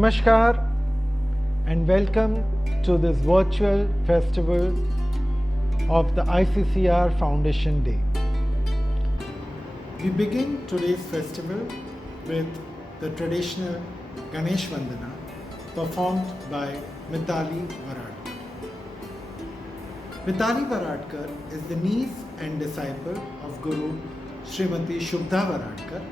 Namaskar and welcome to this virtual festival of the ICCR Foundation Day. We begin today's festival with the traditional Ganesh Vandana performed by Mithali Varadkar. Mithali Varadkar is the niece and disciple of Guru Srimati Shubdha Varadkar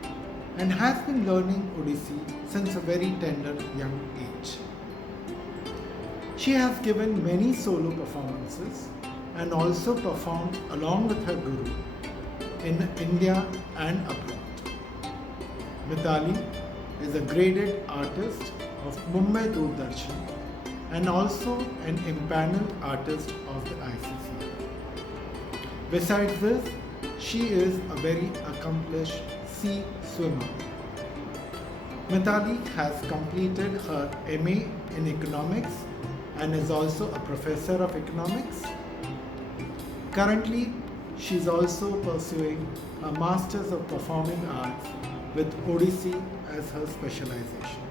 and has been learning Odissi since a very tender young age. She has given many solo performances and also performed along with her guru in India and abroad. Mithali is a graded artist of Mumbai Doordarshan and also an empaneled artist of the ICCR. Besides this, she is a very accomplished sea swimmer. Mithali has completed her MA in economics and is also a professor of economics. Currently, she is also pursuing a Masters of Performing Arts with Odissi as her specialization.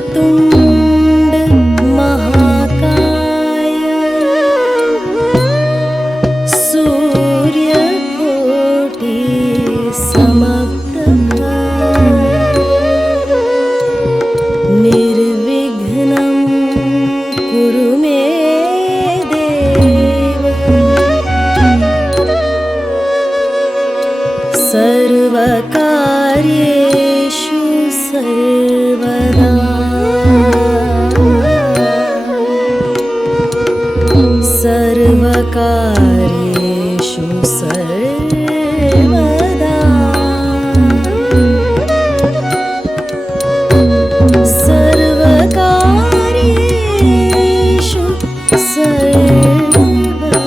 वक्रतुण्ड महाकाय सूर्यकोटि समप्रभा निर्विघ्नं कुरु मे देव सर्वकार्येषु सर्वदा सर्वकार्येषु सर्वदा सर्वकार्येषु सर्वदा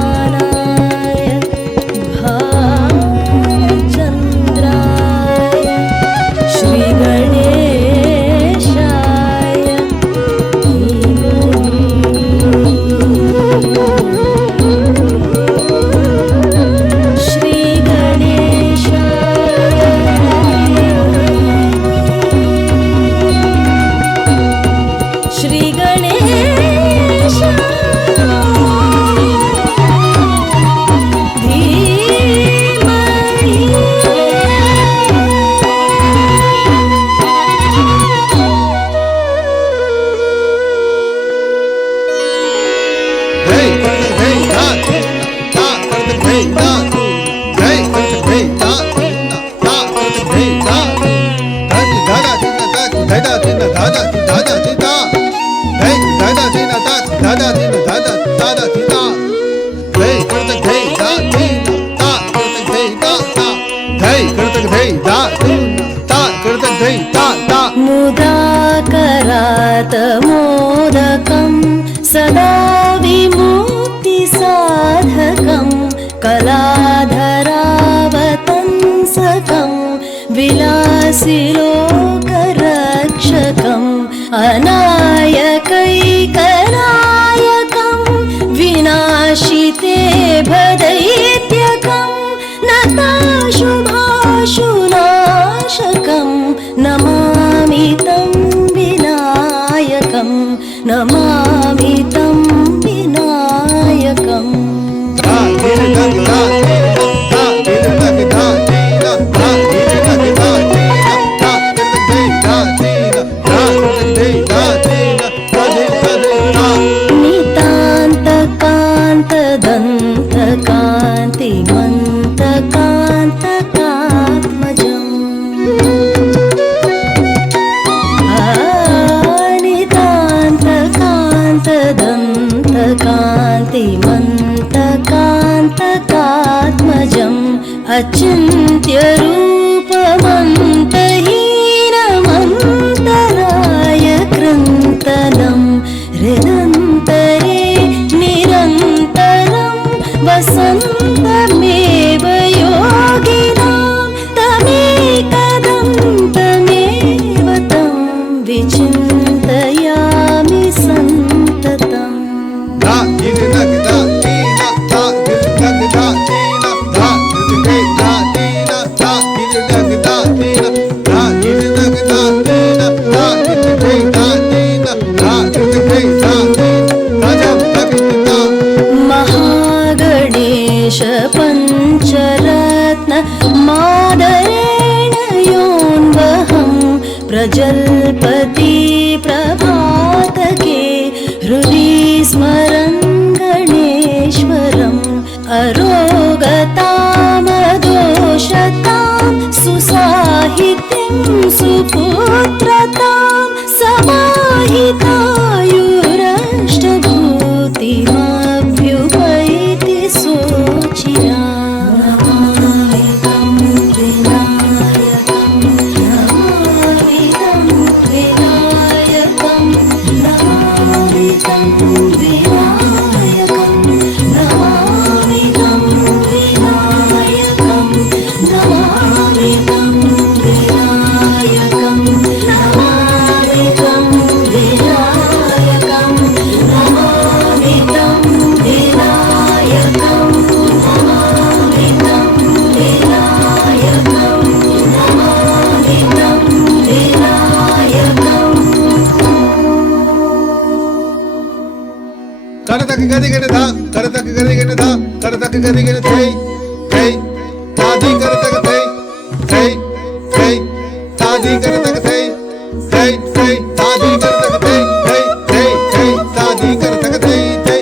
गजेशानाय भालचन्द्राय श्रीगणेशाय मुदाकरात् मोदकं सदा विमुक्तिसाधकं कलाधरावतंसकं विलासिलोकरक्षकम् अनायकैकनायकं विनाशिते भदैत्यकं नताशुभाशुनाशकं नमामि तं विनायकं नमामि तं विनायकम् कान्तिमन्तकान्तकात्मजम् अचिन्त्यरूपमन्तहीनमन्तराय कृन्तनं हृदन्तरे निरन्तरं वसन्तमेव योगिनां तमेकदन्तमेव तं विचिन्तयामि सन्ततम् महागणेश पञ्चरत्न मादरेण योऽन्वहं प्रजल्पति प्रभातके हृदि स्मरन् अरोगतामदोषतां सुसाहितिं सुपुत्रतां समाहितायुरष्टभूतिमभ्युपैति सोचिरा नमामि तं विनायकं नमामि तं विनायकं नमामि तं विनायकं नमामि तं विनायकं नमामि तं विनायकं नमामि तं विनायकं नमामि तं विनायकं नमामि तं विनायकं नमामि तं विनायकम् करतक गदि गण धा करतक गदि गण धा करतक गदि गण थे थे तादी करतक थे थे थे तादी करतक थे थे थे तादी करतक थे थे थे थे तादी करतक थे थे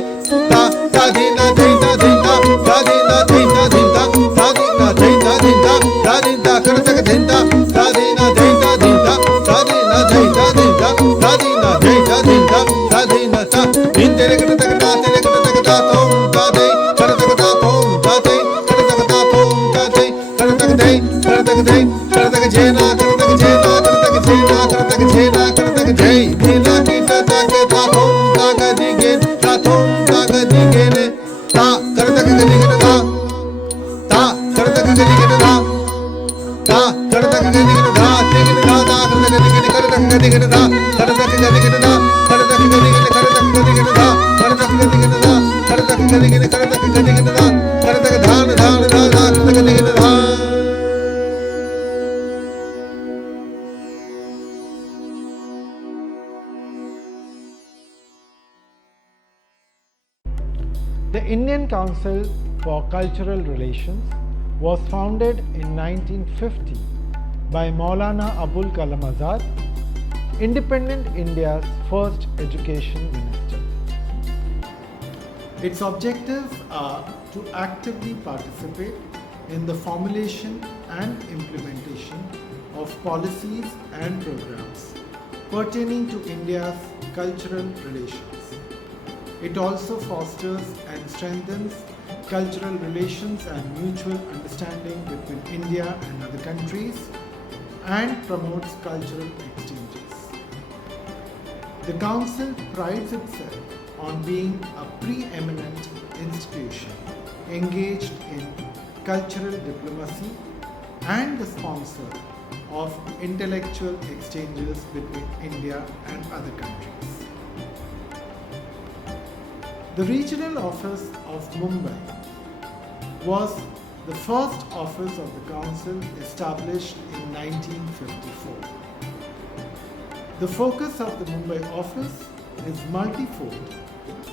ता तादी ना थे ना थे ता तादी ना थे ना थे ता तादी ना थे ना थे ता तादी ना करतक थे ता तादी ना थे ना थे ता तादी ना थे ना थे ता तादी ना थे ना थे ता तादी ना ता इन तेरे करतक ता तेरे करतक ता तुम तादे करतक ता तुम तादे करतक ता तुम तादे करतक दे करतक दे करतक जेना करतक जेना करतक जेना करतक जेना करतक जय दीना की ता के ता तुम ता गदि गे ता तुम ता गदि गे ने ता करतक गदि गे ता ता करतक गदि गे ता ता करतक गदि गे ता ते गे ता ता करतक गदि गे करतक गदि गे ता करतक गदि गे ता करतक गदि गे करतक गदि गे ता करतक गदि गे ता करतक गदि गे करतक गदि गे ता करतक धान धान धा धा करतक गदि गे ता The Indian Council for Cultural Relations was founded in 1950 by Maulana Abul Kalam Azad, independent India's first education minister. Its objectives are to actively participate in the formulation and implementation of policies and programs pertaining to India's cultural relations. It also fosters and strengthens cultural relations and mutual understanding between India and other countries and promotes cultural exchanges. The Council prides itself on being a preeminent institution engaged in cultural diplomacy and the sponsor of intellectual exchanges between India and other countries. The regional office of Mumbai was the first office of the Council established in 1954. The focus of the Mumbai office is multifold,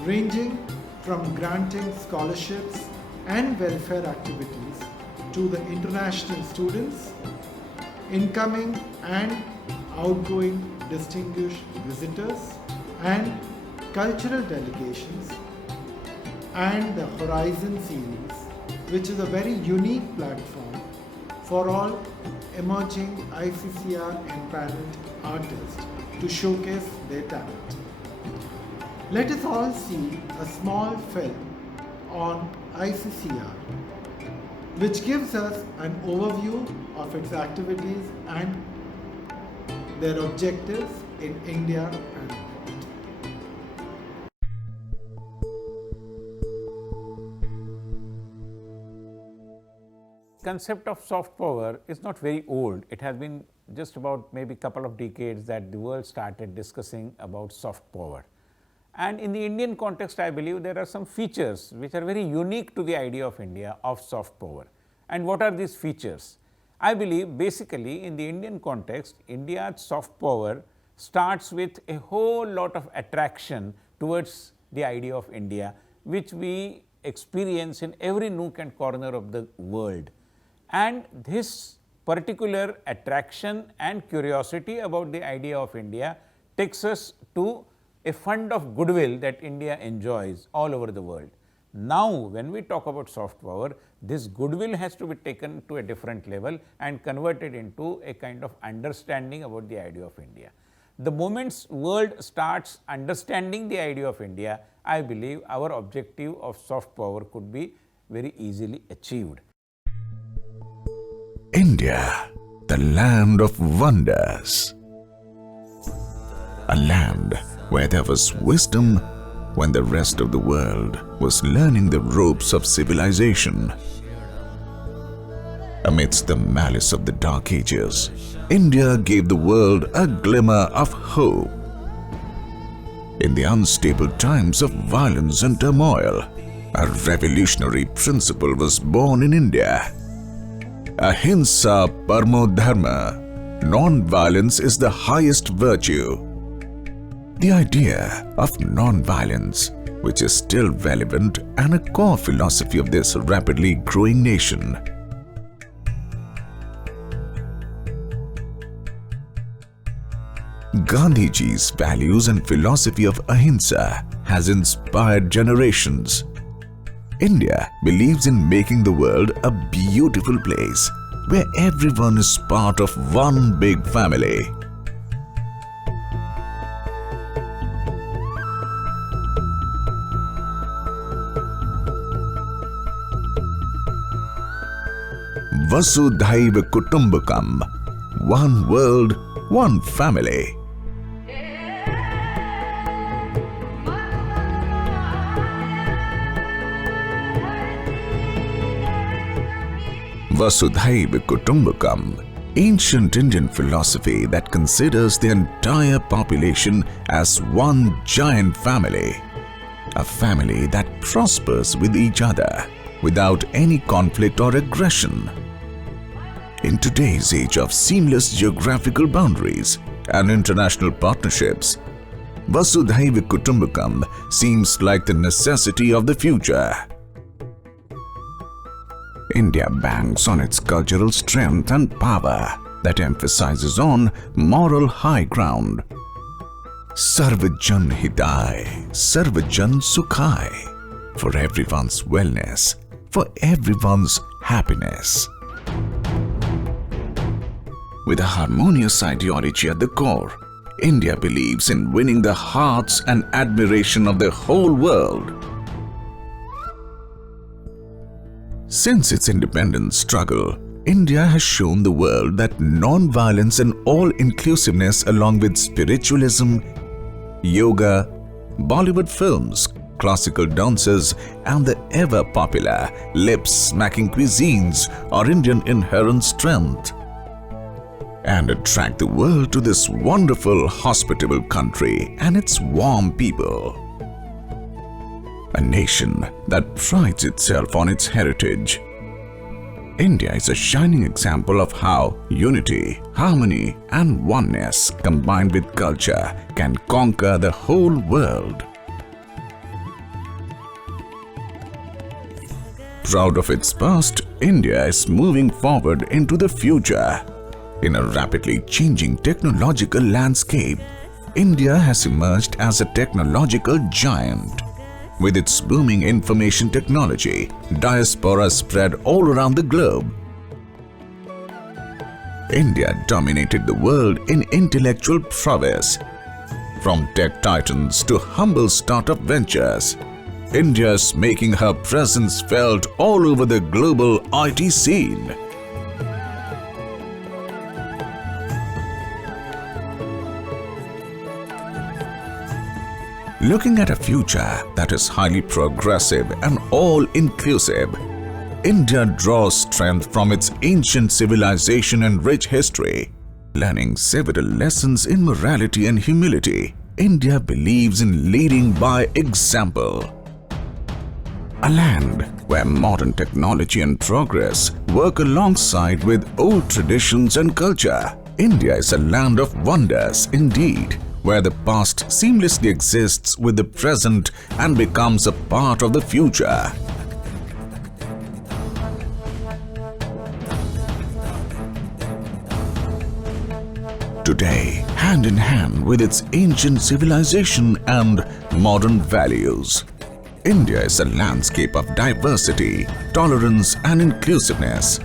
ranging from granting scholarships and welfare activities to the international students, incoming and outgoing distinguished visitors, and cultural delegations, and the Horizon series, which is a very unique platform for all emerging ICCR empaneled artists to showcase their talent. Let us all see a small film on ICCR, which gives us an overview of its activities and their objectives in India and the world. Concept of soft power is not very old. It has been just about maybe a couple of decades that the world started discussing about soft power. And in the Indian context, I believe there are some features which are very unique to the idea of India of soft power. And what are these features? I believe basically in the Indian context, India's soft power starts with a whole lot of attraction towards the idea of India, which we experience in every nook and corner of the world. And this particular attraction and curiosity about the idea of India takes us to a fund of goodwill that India enjoys all over the world. Now, when we talk about soft power, this goodwill has to be taken to a different level and converted into a kind of understanding about the idea of India. The moment world starts understanding the idea of India, I believe our objective of soft power could be very easily achieved. India, the land of wonders. A land where there was wisdom when the rest of the world was learning the ropes of civilization. Amidst the malice of the Dark Ages, India gave the world a glimmer of hope. In the unstable times of violence and turmoil, a revolutionary principle was born in India. Ahimsa Paramo Dharma. Non-violence is the highest virtue. The idea of non-violence, which is still relevant and a core philosophy of this rapidly growing nation. Gandhiji's values and philosophy of ahimsa has inspired generations. India believes in making the world a beautiful place where everyone is part of one big family. Vasudhaiva Kutumbakam, one world, one family. Vasudhaiva Kutumbakam, ancient Indian philosophy that considers the entire population as one giant family. A family that prospers with each other without any conflict or aggression. In today's age of seamless geographical boundaries and international partnerships, Vasudhaiva Kutumbakam seems like the necessity of the future. India banks on its cultural strength and power that emphasizes on moral high ground. Sarvajan Hitai, Sarvajan Sukhai, for everyone's wellness, for everyone's happiness. With a harmonious ideology at the core, India believes in winning the hearts and admiration of the whole world. Since its independence struggle, India has shown the world that non-violence and all-inclusiveness along with spiritualism, yoga, Bollywood films, classical dances and the ever-popular lip-smacking cuisines are Indian inherent strength. And attract the world to this wonderful, hospitable country and its warm people. A nation that prides itself on its heritage. India is a shining example of how unity, harmony and oneness combined with culture can conquer the whole world. Proud of its past, India is moving forward into the future. In a rapidly changing technological landscape, India has emerged as a technological giant. With its booming information technology, diaspora spread all around the globe. India dominated the world in intellectual prowess. From tech titans to humble startup ventures, India is making her presence felt all over the global IT scene. Looking at a future that is highly progressive and all-inclusive, India draws strength from its ancient civilization and rich history. Learning several lessons in morality and humility, India believes in leading by example. A land where modern technology and progress work alongside with old traditions and culture. India is a land of wonders indeed, where the past seamlessly exists with the present and becomes a part of the future. Today, hand in hand with its ancient civilization and modern values, India is a landscape of diversity, tolerance, and inclusiveness.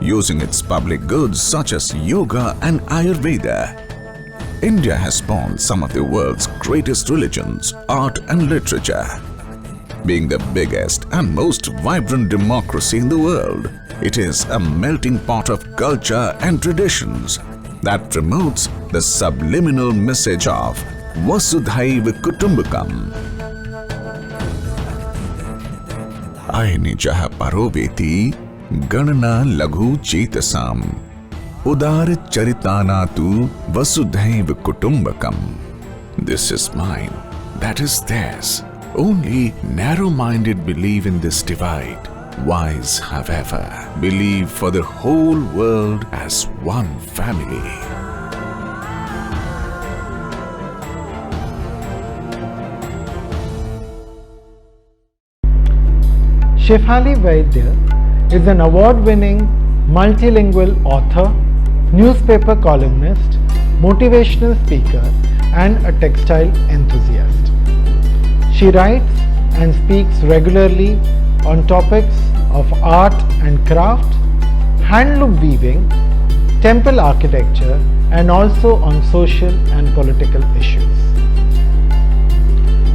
Using its public goods such as yoga and Ayurveda, India has spawned some of the world's greatest religions, art, and literature. Being the biggest and most vibrant democracy in the world, it is a melting pot of culture and traditions that promotes the subliminal message of Vasudhaiva Kutumbakam. Ainijah Paroveti Ganana Laghu Chetasam Udar Charitana tu Vasudhaiva Kutumbakam. This is mine, that is theirs. Only narrow-minded believe in this divide. Wise, however, believe for the whole world as one family. Shefali Vaidya is an award-winning multilingual author, newspaper columnist, motivational speaker, and a textile enthusiast. She writes and speaks regularly on topics of art and craft, handloom weaving, temple architecture, and also on social and political issues.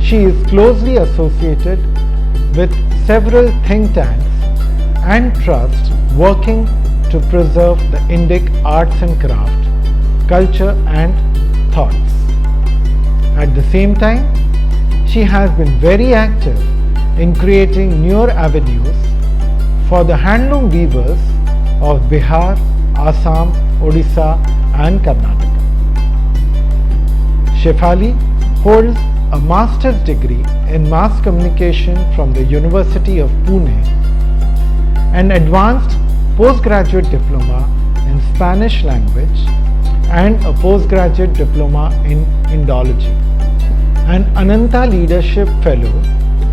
She is closely associated with several think tanks and trusts working to preserve the Indic arts and craft, culture and thoughts. At the same time, she has been very active in creating newer avenues for the handloom weavers of Bihar, Assam, Odisha and Karnataka. Shefali holds a master's degree in mass communication from the University of Pune, an advanced postgraduate diploma in Spanish language and a postgraduate diploma in Indology. An Ananta Leadership Fellow,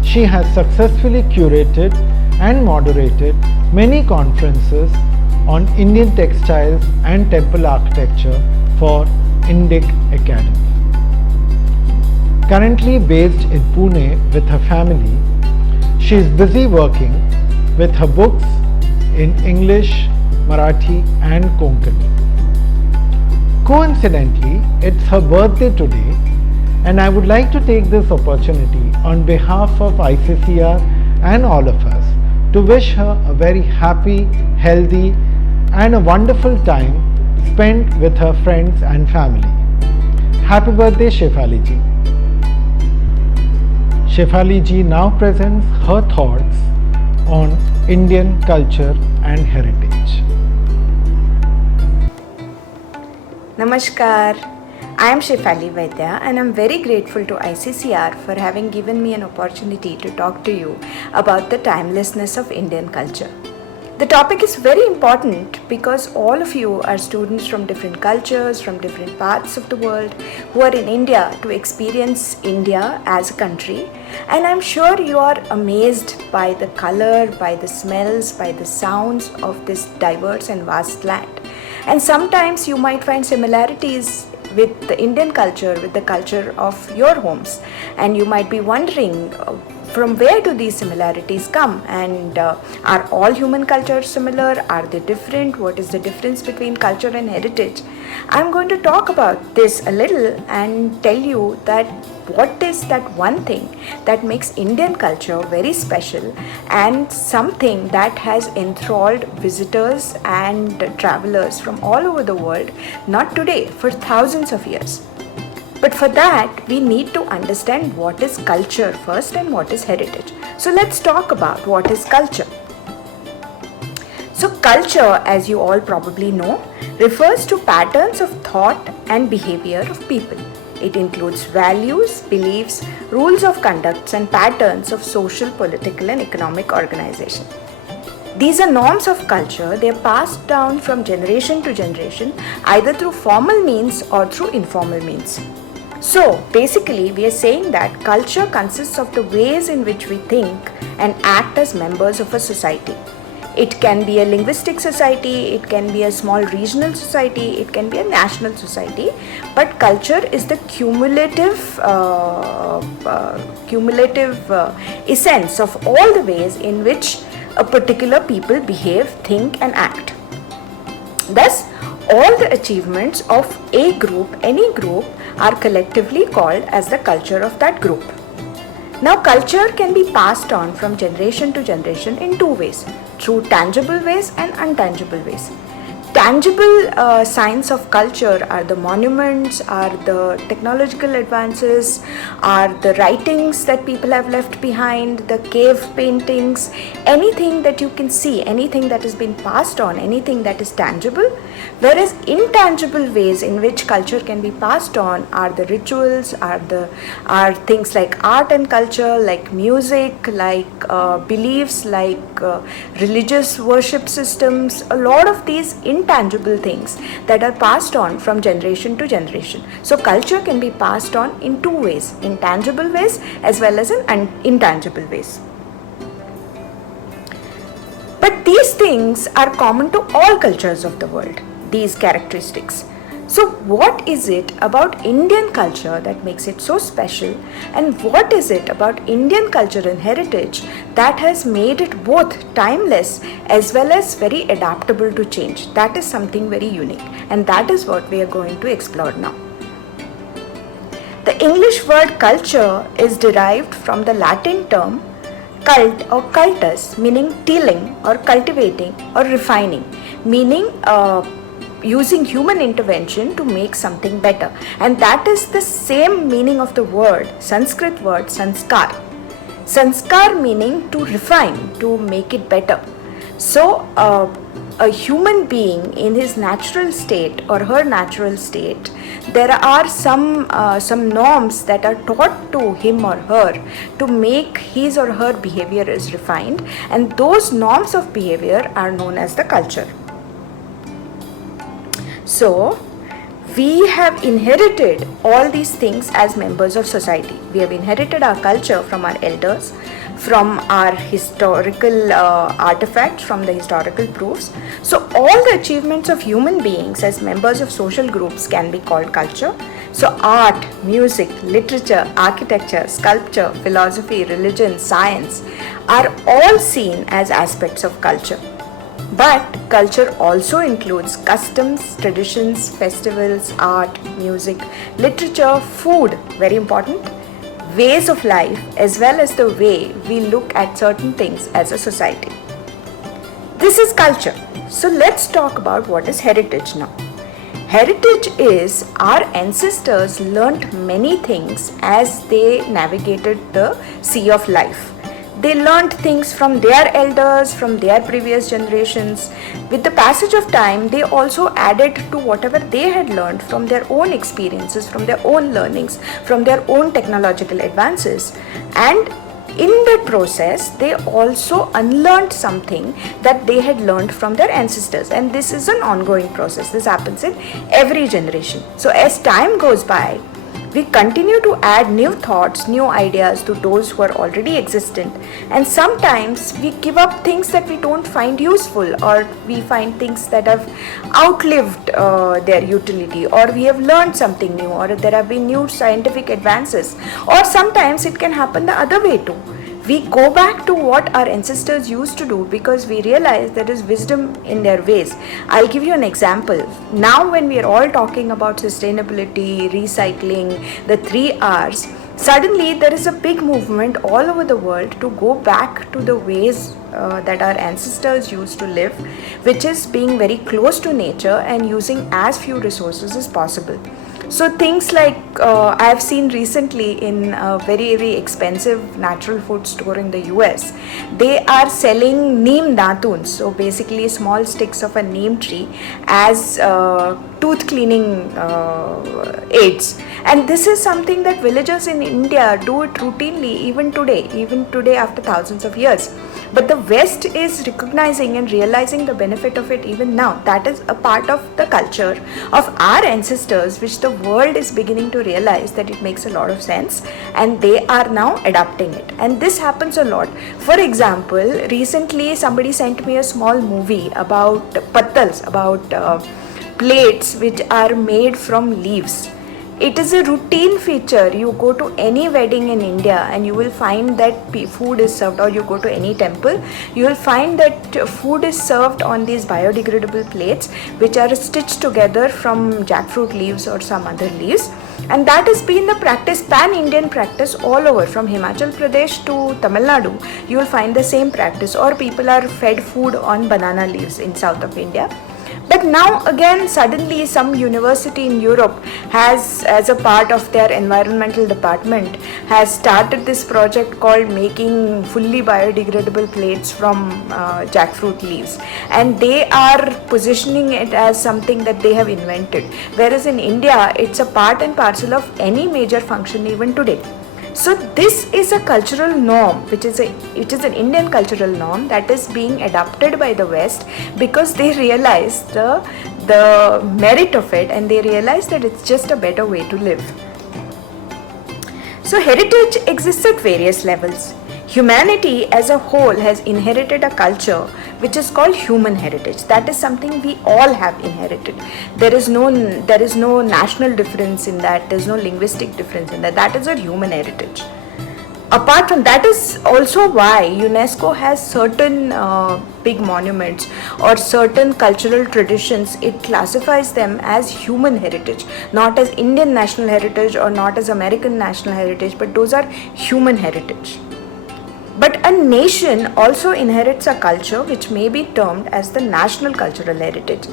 she has successfully curated and moderated many conferences on Indian textiles and temple architecture for Indic Academy. Currently based in Pune with her family, she is busy working with her books in English, Marathi and Konkani. Coincidentally, it's her birthday today, and I would like to take this opportunity on behalf of ICCR and all of us to wish her a very happy, healthy and a wonderful time spent with her friends and family. Happy birthday, Shefali ji. Shefali ji now presents her thoughts on Indian culture and heritage. Namaskar. I am Shefali Vaidya and I am very grateful to ICCR for having given me an opportunity to talk to you about the timelessness of Indian culture. The topic is very important because all of you are students from different cultures, from different parts of the world who are in India to experience India as a country, and I'm sure you are amazed by the color, by the smells, by the sounds of this diverse and vast land. And sometimes you might find similarities with the Indian culture, with the culture of your homes, and you might be wondering from where do these similarities come, and are all human cultures similar? Are they different? What is the difference between culture and heritage? I'm going to talk about this a little and tell you that what is that one thing that makes Indian culture very special and something that has enthralled visitors and travelers from all over the world, not today, for thousands of years. But for that, we need to understand what is culture first and what is heritage. So let's talk about what is culture. So culture, as you all probably know, refers to patterns of thought and behavior of people. It includes values, beliefs, rules of conduct and patterns of social, political and economic organization. These are norms of culture. They are passed down from generation to generation, either through formal means or through informal means. So basically we are saying that culture consists of the ways in which we think and act as members of a society. It can be a linguistic society, it can be a small regional society, it can be a national society. But culture is the cumulative essence of all the ways in which a particular people behave, think and act. Thus, all the achievements of a group, any group, are collectively called as the culture of that group. Now, culture can be passed on from generation to generation in two ways, through tangible ways and untangible ways. Tangible signs of culture are the monuments, are the technological advances, are the writings that people have left behind, the cave paintings, anything that you can see, anything that has been passed on, anything that is tangible. Whereas intangible ways in which culture can be passed on are the rituals, are things like art and culture, like music, like beliefs, like religious worship systems, a lot of these intangible things that are passed on from generation to generation. So culture can be passed on in two ways, in tangible ways as well as in intangible ways. But these things are common to all cultures of the world, these characteristics. So what is it about Indian culture that makes it so special, and what is it about Indian culture and heritage that has made it both timeless as well as very adaptable to change? That is something very unique, and that is what we are going to explore now. The English word culture is derived from the Latin term cult or cultus, meaning tilling or cultivating or refining, meaning using human intervention to make something better. And that is the same meaning of the word, Sanskrit word sanskar. Sanskar meaning to refine, to make it better. So a human being in his natural state or her natural state, there are some norms that are taught to him or her to make his or her behavior is refined, and those norms of behavior are known as the culture. So we have inherited all these things as members of society. We have inherited our culture from our elders, from our historical artifacts, from the historical proofs. So all the achievements of human beings as members of social groups can be called culture. So art, music, literature, architecture, sculpture, philosophy, religion, science are all seen as aspects of culture. But culture also includes customs, traditions, festivals, art, music, literature, food, very important, ways of life, as well as the way we look at certain things as a society. This is culture. So let's talk about what is heritage now. Heritage is our ancestors learnt many things as they navigated the sea of life. They learned things from their elders, from their previous generations. With the passage of time, they also added to whatever they had learned from their own experiences, from their own learnings, from their own technological advances. And in that process, they also unlearned something that they had learned from their ancestors. And this is an ongoing process. This happens in every generation. So as time goes by, we continue to add new thoughts, new ideas to those who are already existent, and sometimes we give up things that we don't find useful, or we find things that have outlived their utility, or we have learned something new, or there have been new scientific advances, or sometimes it can happen the other way too. We go back to what our ancestors used to do because we realize there is wisdom in their ways. I'll give you an example. Now when we are all talking about sustainability, recycling, the 3 R's, suddenly there is a big movement all over the world to go back to the ways that our ancestors used to live, which is being very close to nature and using as few resources as possible. So things like I have seen recently in a very, very expensive natural food store in the US, they are selling neem datuns, so basically small sticks of a neem tree as tooth cleaning aids. And this is something that villagers in India do it routinely even today after thousands of years. But the West is recognizing and realizing the benefit of it even now. That is a part of the culture of our ancestors, which the world is beginning to realize that it makes a lot of sense, and they are now adopting it. And this happens a lot. For example, recently somebody sent me a small movie about pattals, about plates which are made from leaves. It is a routine feature. You go to any wedding in India and you will find that food is served, or you go to any temple, you will find that food is served on these biodegradable plates which are stitched together from jackfruit leaves or some other leaves. And that has been the practice, pan-Indian practice all over, from Himachal Pradesh to Tamil Nadu. You will find the same practice, or people are fed food on banana leaves in south of India. But now again, suddenly some university in Europe has, as a part of their environmental department, has started this project called making fully biodegradable plates from jackfruit leaves. And they are positioning it as something that they have invented. Whereas in India, it's a part and parcel of any major function even today. So this is a cultural norm, which is an Indian cultural norm that is being adopted by the West, because they realize the merit of it, and they realize that it's just a better way to live. So heritage exists at various levels. Humanity as a whole has inherited a culture which is called human heritage. That is something we all have inherited. There is no national difference in that. There is no linguistic difference in that. That is a human heritage. Apart from that is also why UNESCO has certain big monuments or certain cultural traditions. It classifies them as human heritage, not as Indian national heritage or not as American national heritage, but those are human heritage. But a nation also inherits a culture which may be termed as the national cultural heritage.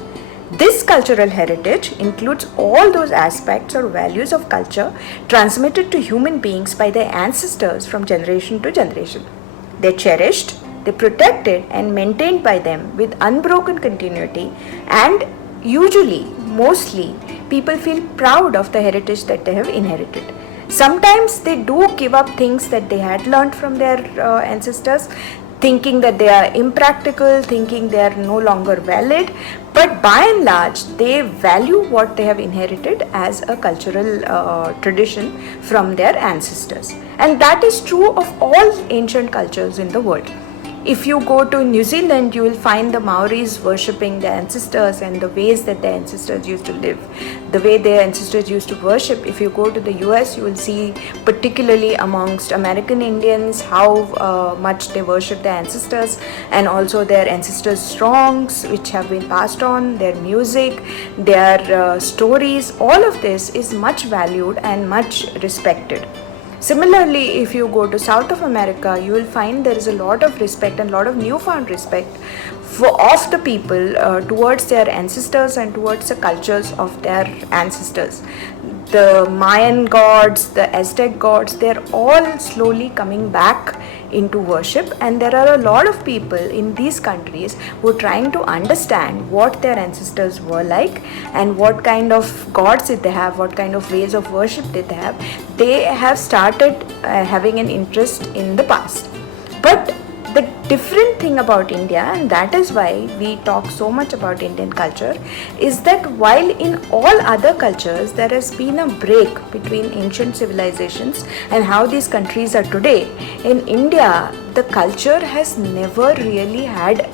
This cultural heritage includes all those aspects or values of culture transmitted to human beings by their ancestors from generation to generation. They're cherished, they're protected and maintained by them with unbroken continuity, and usually, mostly, people feel proud of the heritage that they have inherited. Sometimes they do give up things that they had learned from their ancestors, thinking that they are impractical, thinking they are no longer valid, but by and large they value what they have inherited as a cultural tradition from their ancestors. And that is true of all ancient cultures in the world. If you go to New Zealand, you will find the Maoris worshipping their ancestors and the ways that their ancestors used to live, the way their ancestors used to worship. If you go to the US, you will see, particularly amongst American Indians, how much they worship their ancestors, and also their ancestors' songs which have been passed on, their music, their stories. All of this is much valued and much respected. Similarly, if you go to South of America, you will find there is a lot of respect and a lot of newfound respect of the people towards their ancestors and towards the cultures of their ancestors. The Mayan gods, the Aztec gods, they're all slowly coming back into worship, and there are a lot of people in these countries who are trying to understand what their ancestors were like and what kind of gods did they have, what kind of ways of worship did they have. They have started having an interest in the past. But the different thing about India, and that is why we talk so much about Indian culture, is that while in all other cultures there has been a break between ancient civilizations and how these countries are today, in India the culture has never really had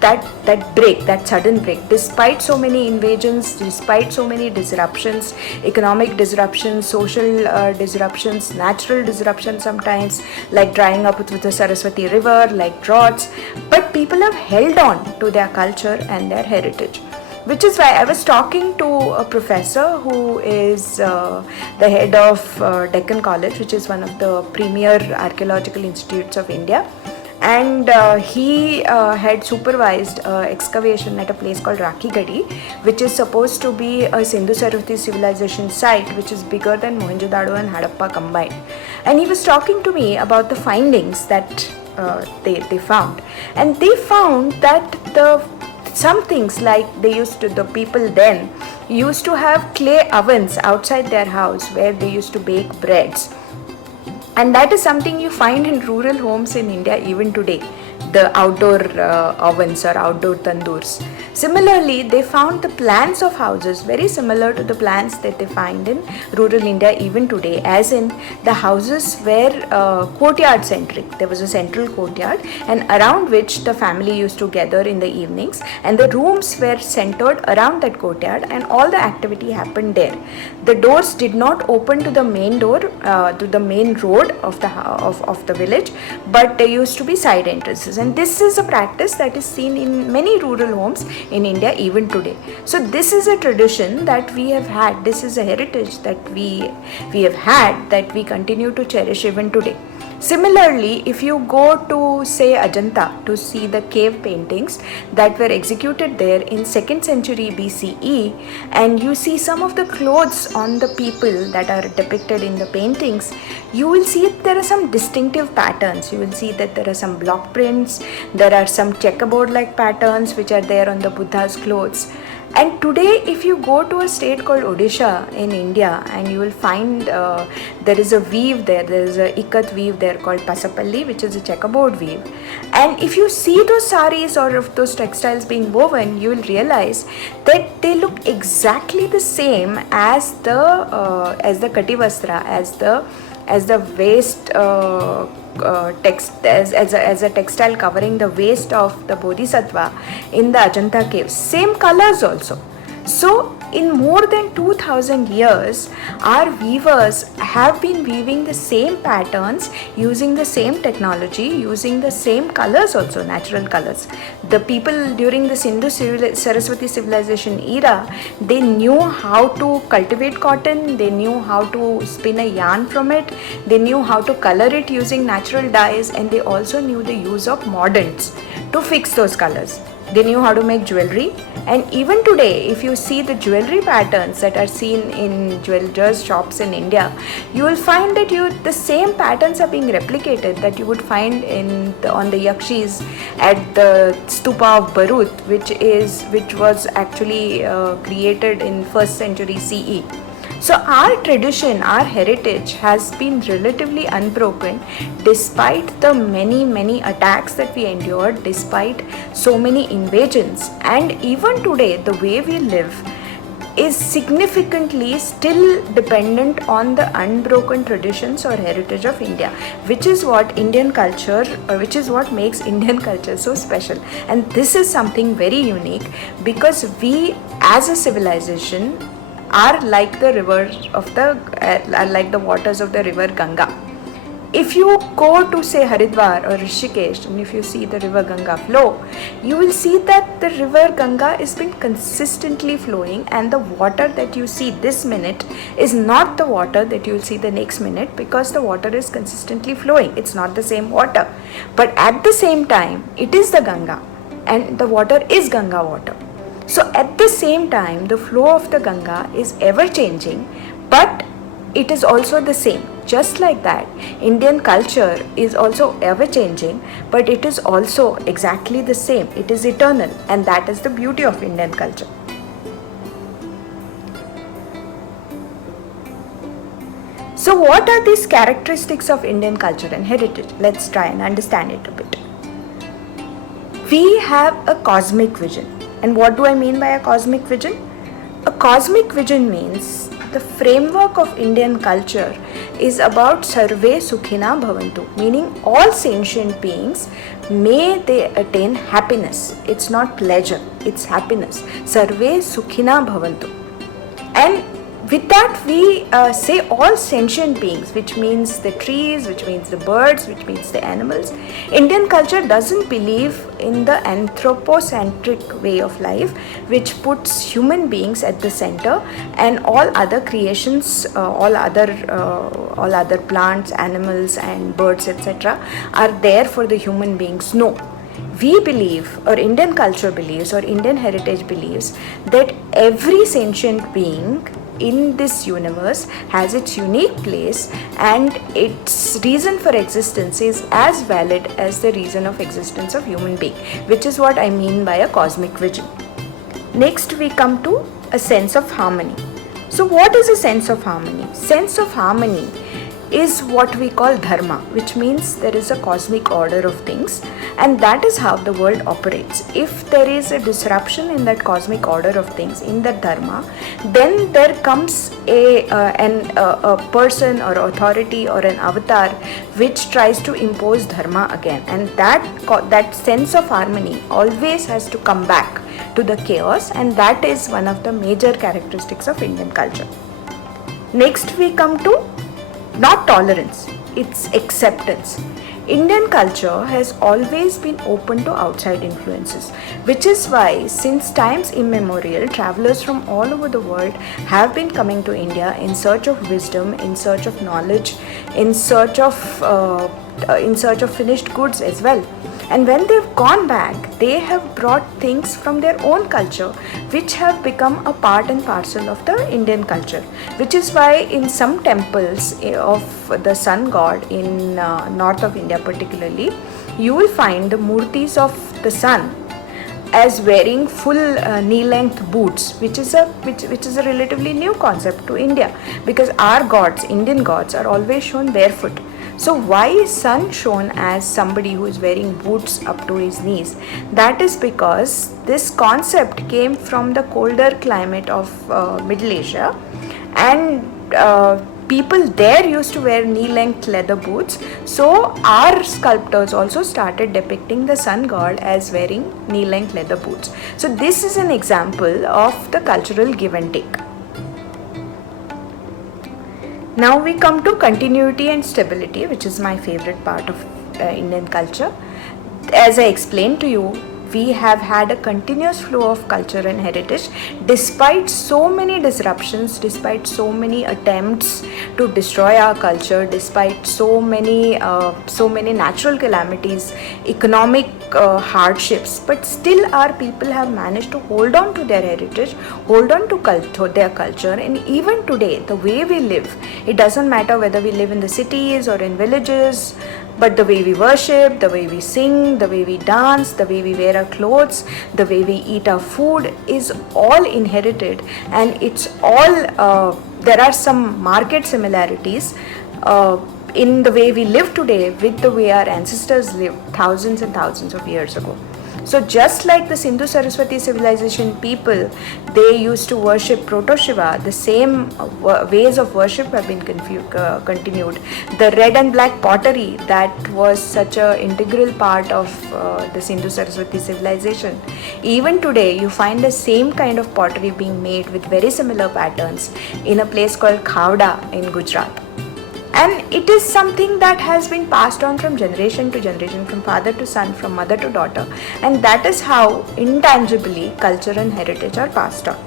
that break, that sudden break. Despite so many invasions, despite so many disruptions, economic disruptions, social disruptions, natural disruptions sometimes, like drying up with the Saraswati river, like droughts, but people have held on to their culture and their heritage. Which is why I was talking to a professor who is the head of Deccan College, which is one of the premier archaeological institutes of India. And he had supervised excavation at a place called Rakhi Gadi, which is supposed to be a Sindhu-Saraswati civilization site, which is bigger than Mohenjo-daro and Harappa combined. And he was talking to me about the findings that they found. And they found that some things, like the people then used to have clay ovens outside their house where they used to bake breads. And that is something you find in rural homes in India even today, the outdoor ovens or outdoor tandoors. Similarly, they found the plans of houses very similar to the plans that they find in rural India even today, as in the houses were courtyard centric. There was a central courtyard, and around which the family used to gather in the evenings, and the rooms were centered around that courtyard, and all the activity happened there. The doors did not open to the main door, to the main road of the village, but there used to be side entrances, and this is a practice that is seen in many rural homes in India even today. So this is a tradition that we have had, this is a heritage that we have had, that we continue to cherish even today. Similarly, if you go to say Ajanta to see the cave paintings that were executed there in 2nd century BCE, and you see some of the clothes on the people that are depicted in the paintings, you will see there are some distinctive patterns. You will see that there are some block prints, there are some checkerboard like patterns which are there on the Buddha's clothes. And today, if you go to a state called Odisha in India, and you will find there is a weave there is a ikat weave there called Pasapalli, which is a checkerboard weave. And if you see those saris or if those textiles being woven, you will realize that they look exactly the same as the Kativastra, as the waist as a textile covering the waist of the Bodhisattva in the Ajanta caves. Same colors also. So in more than 2000 years, our weavers have been weaving the same patterns, using the same technology, using the same colors also, natural colors. The people during the Sindhu-Saraswati civilization era, they knew how to cultivate cotton, they knew how to spin a yarn from it, they knew how to color it using natural dyes, and they also knew the use of mordants to fix those colors. They knew how to make jewelry, and even today, if you see the jewelry patterns that are seen in jewelers' shops in India, you will find that the same patterns are being replicated that you would find on the yakshis at the stupa of Bharuch, which was actually created in 1st century CE. So our tradition, our heritage has been relatively unbroken despite the many attacks that we endured, despite so many invasions, and even today the way we live is significantly still dependent on the unbroken traditions or heritage of India, which is what makes Indian culture so special. And this is something very unique, because we as a civilization are like the waters of the river Ganga. If you go to say Haridwar or Rishikesh, and if you see the river Ganga flow, you will see that the river Ganga has been consistently flowing, and the water that you see this minute is not the water that you will see the next minute, because the water is consistently flowing. It's not the same water, but at the same time it is the Ganga, and the water is Ganga water. So at the same time, the flow of the Ganga is ever changing, but it is also the same. Just like that, Indian culture is also ever changing, but it is also exactly the same. It is eternal, and that is the beauty of Indian culture. So what are these characteristics of Indian culture and heritage? Let's try and understand it a bit. We have a cosmic vision. And what do I mean by a cosmic vision? A cosmic vision means the framework of Indian culture is about Sarve Sukhina Bhavantu, meaning all sentient beings, may they attain happiness. It's not pleasure, it's happiness. Sarve Sukhina Bhavantu. And with that, we say all sentient beings, which means the trees, which means the birds, which means the animals. Indian culture doesn't believe in the anthropocentric way of life, which puts human beings at the center, and all other creations, all other plants, animals, and birds, etc., are there for the human beings. No. We believe, or Indian culture believes, or Indian heritage believes, that every sentient being in this universe has its unique place, and its reason for existence is as valid as the reason of existence of human being, which is what I mean by a cosmic vision. Next we come to a sense of harmony. So what is a sense of harmony? Sense of harmony is what we call dharma, which means there is a cosmic order of things, and that is how the world operates. If there is a disruption in that cosmic order of things, in that dharma, then there comes a person or authority or an avatar which tries to impose dharma again, and that sense of harmony always has to come back to the chaos, and that is one of the major characteristics of Indian culture. Next we come to not tolerance, it's acceptance. Indian culture has always been open to outside influences, which is why since times immemorial, travelers from all over the world have been coming to India in search of wisdom, in search of knowledge, in search of finished goods as well. And when they've gone back, they have brought things from their own culture which have become a part and parcel of the Indian culture. Which is why in some temples of the sun god in north of India particularly, you will find the murtis of the sun as wearing full knee-length boots, which is a relatively new concept to India, because our gods, Indian gods, are always shown barefoot. So why is sun shown as somebody who is wearing boots up to his knees? That is because this concept came from the colder climate of Middle Asia, and people there used to wear knee-length leather boots. So our sculptors also started depicting the sun god as wearing knee-length leather boots. So this is an example of the cultural give and take. Now we come to continuity and stability, which is my favorite part of Indian culture. As I explained to you, we have had a continuous flow of culture and heritage despite so many disruptions, despite so many attempts to destroy our culture, despite so many natural calamities, economic hardships, but still our people have managed to hold on to their heritage, hold on to their culture. And even today, the way we live, it doesn't matter whether we live in the cities or in villages, but the way we worship, the way we sing, the way we dance, the way we wear our clothes, the way we eat our food is all inherited, and it's all, there are some marked similarities in the way we live today with the way our ancestors lived thousands and thousands of years ago. So just like the Sindhu Saraswati civilization people, they used to worship Proto-Shiva, the same ways of worship have been continued. The red and black pottery that was such an integral part of the Sindhu Saraswati civilization. Even today, you find the same kind of pottery being made with very similar patterns in a place called Khavda in Gujarat. And it is something that has been passed on from generation to generation, from father to son, from mother to daughter. And that is how intangibly culture and heritage are passed on.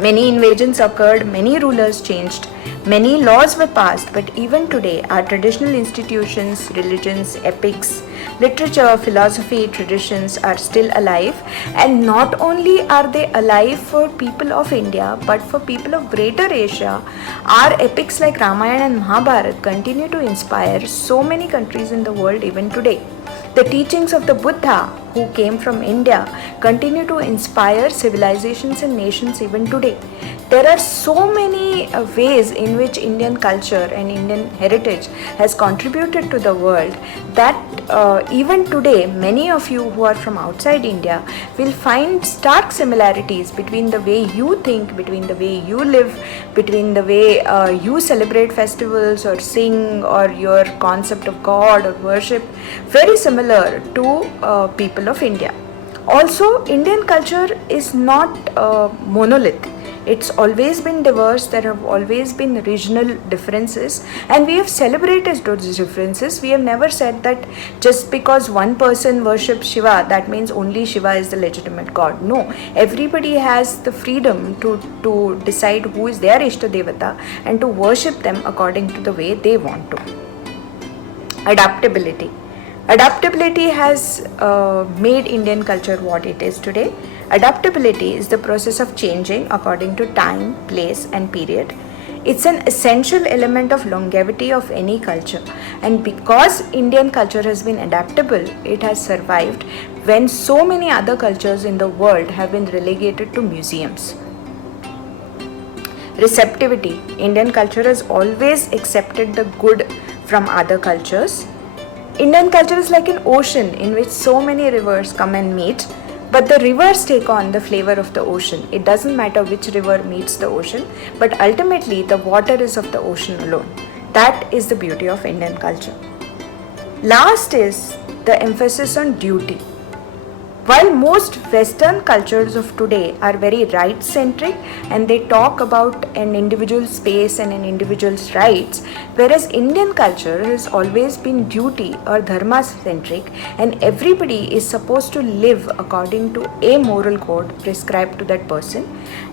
Many invasions occurred, many rulers changed, many laws were passed, but even today our traditional institutions, religions, epics, literature, philosophy, traditions are still alive. And not only are they alive for people of India, but for people of Greater Asia, our epics like Ramayana and Mahabharata continue to inspire so many countries in the world even today. The teachings of the Buddha, who came from India, continue to inspire civilizations and nations even today. There are so many ways in which Indian culture and Indian heritage has contributed to the world that even today, many of you who are from outside India will find stark similarities between the way you think, between the way you live, between the way you celebrate festivals or sing, or your concept of God or worship, very similar to people of India. Also, Indian culture is not monolithic. It's always been diverse, there have always been regional differences, and we have celebrated those differences. We have never said that just because one person worships Shiva, that means only Shiva is the legitimate god. No, everybody has the freedom to decide who is their Ishta Devata and to worship them according to the way they want to. Adaptability. Adaptability has made Indian culture what it is today. Adaptability is the process of changing according to time, place, and period. It's an essential element of longevity of any culture. And because Indian culture has been adaptable, it has survived when so many other cultures in the world have been relegated to museums. Receptivity. Indian culture has always accepted the good from other cultures. Indian culture is like an ocean in which so many rivers come and meet, but the rivers take on the flavor of the ocean. It doesn't matter which river meets the ocean, but ultimately the water is of the ocean alone. That is the beauty of Indian culture. Last is the emphasis on duty. While most Western cultures of today are very right-centric and they talk about an individual's space and an individual's rights, whereas Indian culture has always been duty or dharma-centric, and everybody is supposed to live according to a moral code prescribed to that person.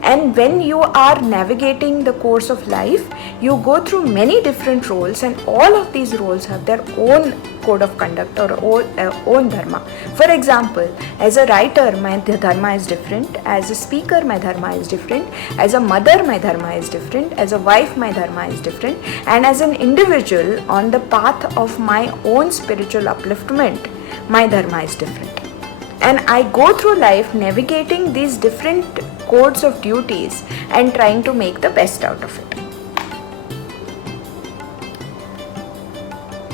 And when you are navigating the course of life, you go through many different roles, and all of these roles have their own code of conduct or own dharma. For example, as a writer, my dharma is different. As a speaker, my dharma is different. As a mother, my dharma is different. As a wife, my dharma is different. And as an individual on the path of my own spiritual upliftment, my dharma is different. And I go through life navigating these different codes of duties and trying to make the best out of it.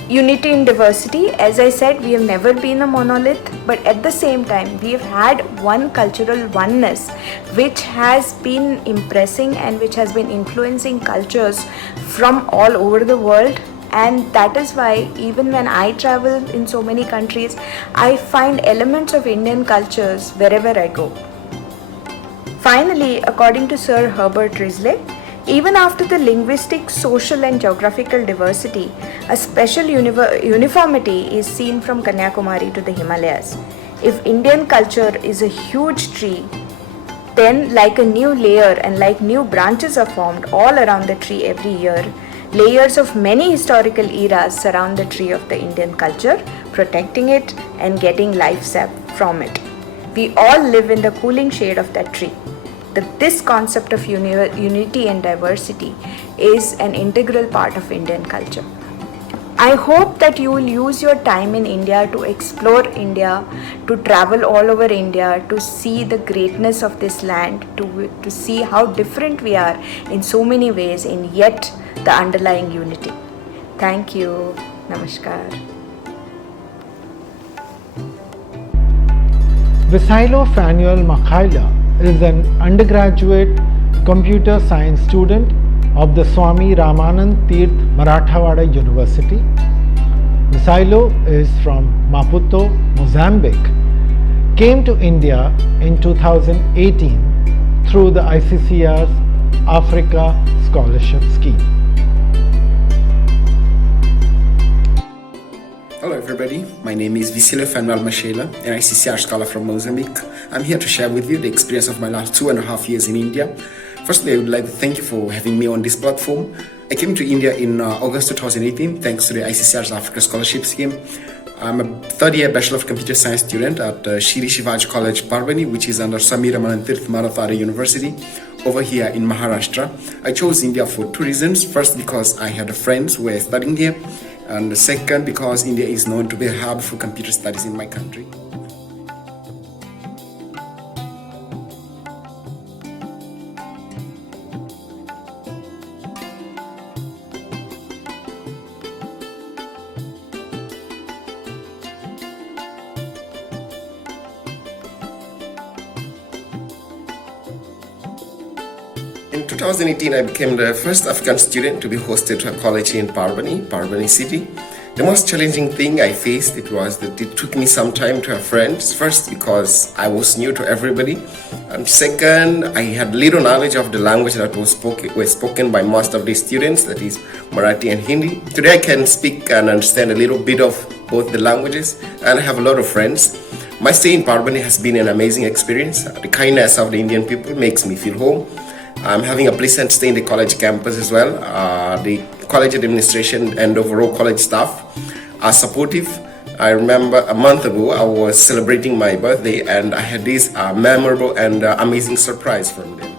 Unity in diversity. As I said, we have never been a monolith, but at the same time, we have had one cultural oneness which has been impressing and which has been influencing cultures from all over the world. And that is why even when I travel in so many countries, I find elements of Indian cultures wherever I go. Finally, according to Sir Herbert Risley, even after the linguistic, social and geographical diversity, a special uniformity is seen from Kanyakumari to the Himalayas. If Indian culture is a huge tree, then like a new layer and like new branches are formed all around the tree every year, layers of many historical eras surround the tree of the Indian culture, protecting it and getting life sap from it. We all live in the cooling shade of that tree. This concept of unity and diversity is an integral part of Indian culture. I hope that you will use your time in India to explore India, to travel all over India, to see the greatness of this land, to see how different we are in so many ways, and yet the underlying unity. Thank you. Namaskar. Vasylo Fanuel Makhaila is an undergraduate computer science student of the Swami Ramanand Tirth Marathwada University. Vasylo is from Maputo, Mozambique. Came to India in 2018 through the ICCR's Africa Scholarship Scheme. Hello everybody, my name is Vasylo Fanuel Makhaila, an ICCR scholar from Mozambique. I'm here to share with you the experience of my last 2.5 years in India. Firstly, I would like to thank you for having me on this platform. I came to India in August 2018 thanks to the ICCR's Africa Scholarship Scheme. I'm a third-year Bachelor of Computer Science student at Shri Shivaji College, Parbhani, which is under Swami Ramanand Tirth Marathwada University over here in Maharashtra. I chose India for two reasons. First, because I had friends who were studying here, and second, because India is known to be a hub for computer studies in my country. In 2018, I became the first African student to be hosted to a college in Parbhani city. The most challenging thing I faced was that it took me some time to have friends. First, because I was new to everybody, and second, I had little knowledge of the language that was spoken by most of the students, that is Marathi and Hindi. Today, I can speak and understand a little bit of both the languages, and I have a lot of friends. My stay in Parbhani has been an amazing experience. The kindness of the Indian people makes me feel home. I'm having a pleasant stay in the college campus as well. The college administration and overall college staff are supportive. I remember a month ago I was celebrating my birthday and I had this memorable and amazing surprise from them.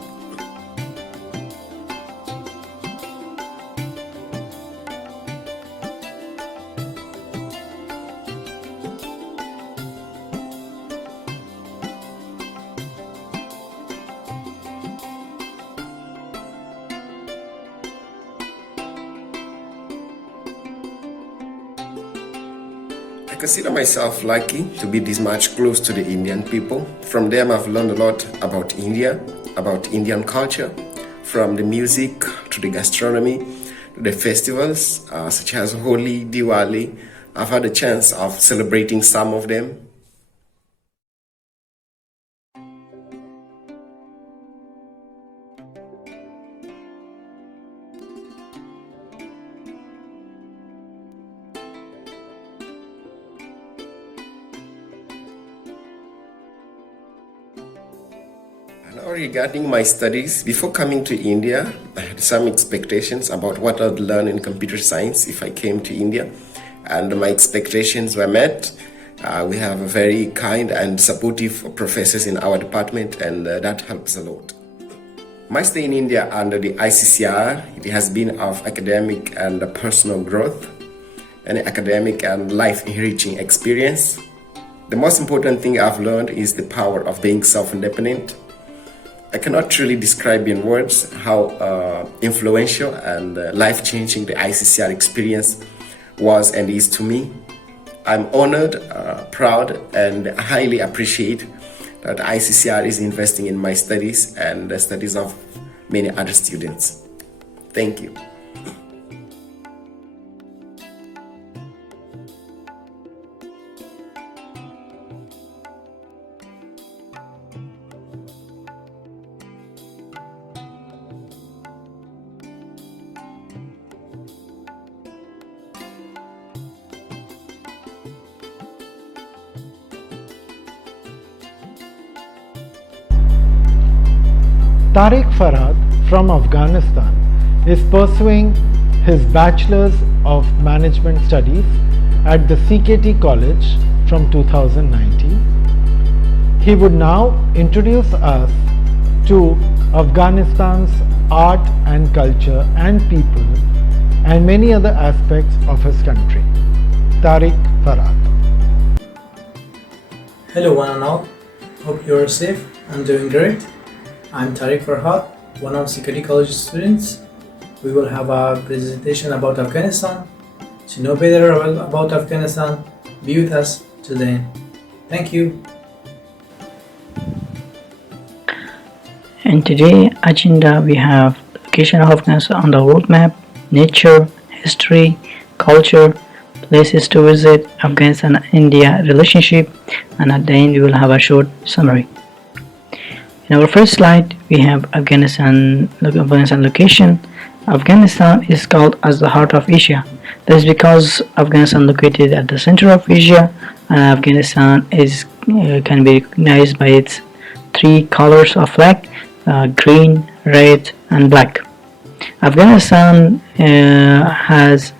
consider myself lucky to be this much close to the Indian people. From them, I've learned a lot about India, about Indian culture, from the music to the gastronomy to the festivals such as Holi, Diwali. I've had a chance of celebrating some of them. Now, regarding my studies, before coming to India, I had some expectations about what I'd learn in computer science if I came to India, and my expectations were met. We have a very kind and supportive professors in our department, and that helps a lot. My stay in India under the ICCR, it has been of academic and personal growth, an academic and life-enriching experience. The most important thing I've learned is the power of being self-independent. I cannot truly describe in words how influential and life-changing the ICCR experience was and is to me. I'm honored, proud, and highly appreciate that ICCR is investing in my studies and the studies of many other students. Thank you. Tariq Farhad from Afghanistan is pursuing his Bachelor's of Management Studies at the CKT College from 2019. He would now introduce us to Afghanistan's art and culture and people and many other aspects of his country. Tariq Farhad. Hello one and all, hope you are safe and doing great. I'm Tariq Farhad, one of CKT College students. We will have a presentation about Afghanistan. To know better about Afghanistan, be with us today. Thank you. In today's agenda, we have location of Afghanistan on the world map, nature, history, culture, places to visit, Afghanistan-India relationship, and at the end we will have a short summary. In our first slide, we have Afghanistan location. Afghanistan is called as the heart of Asia. That is because Afghanistan located at the center of Asia, and Afghanistan is can be recognized by its three colors of flag: green, red, and black. Afghanistan has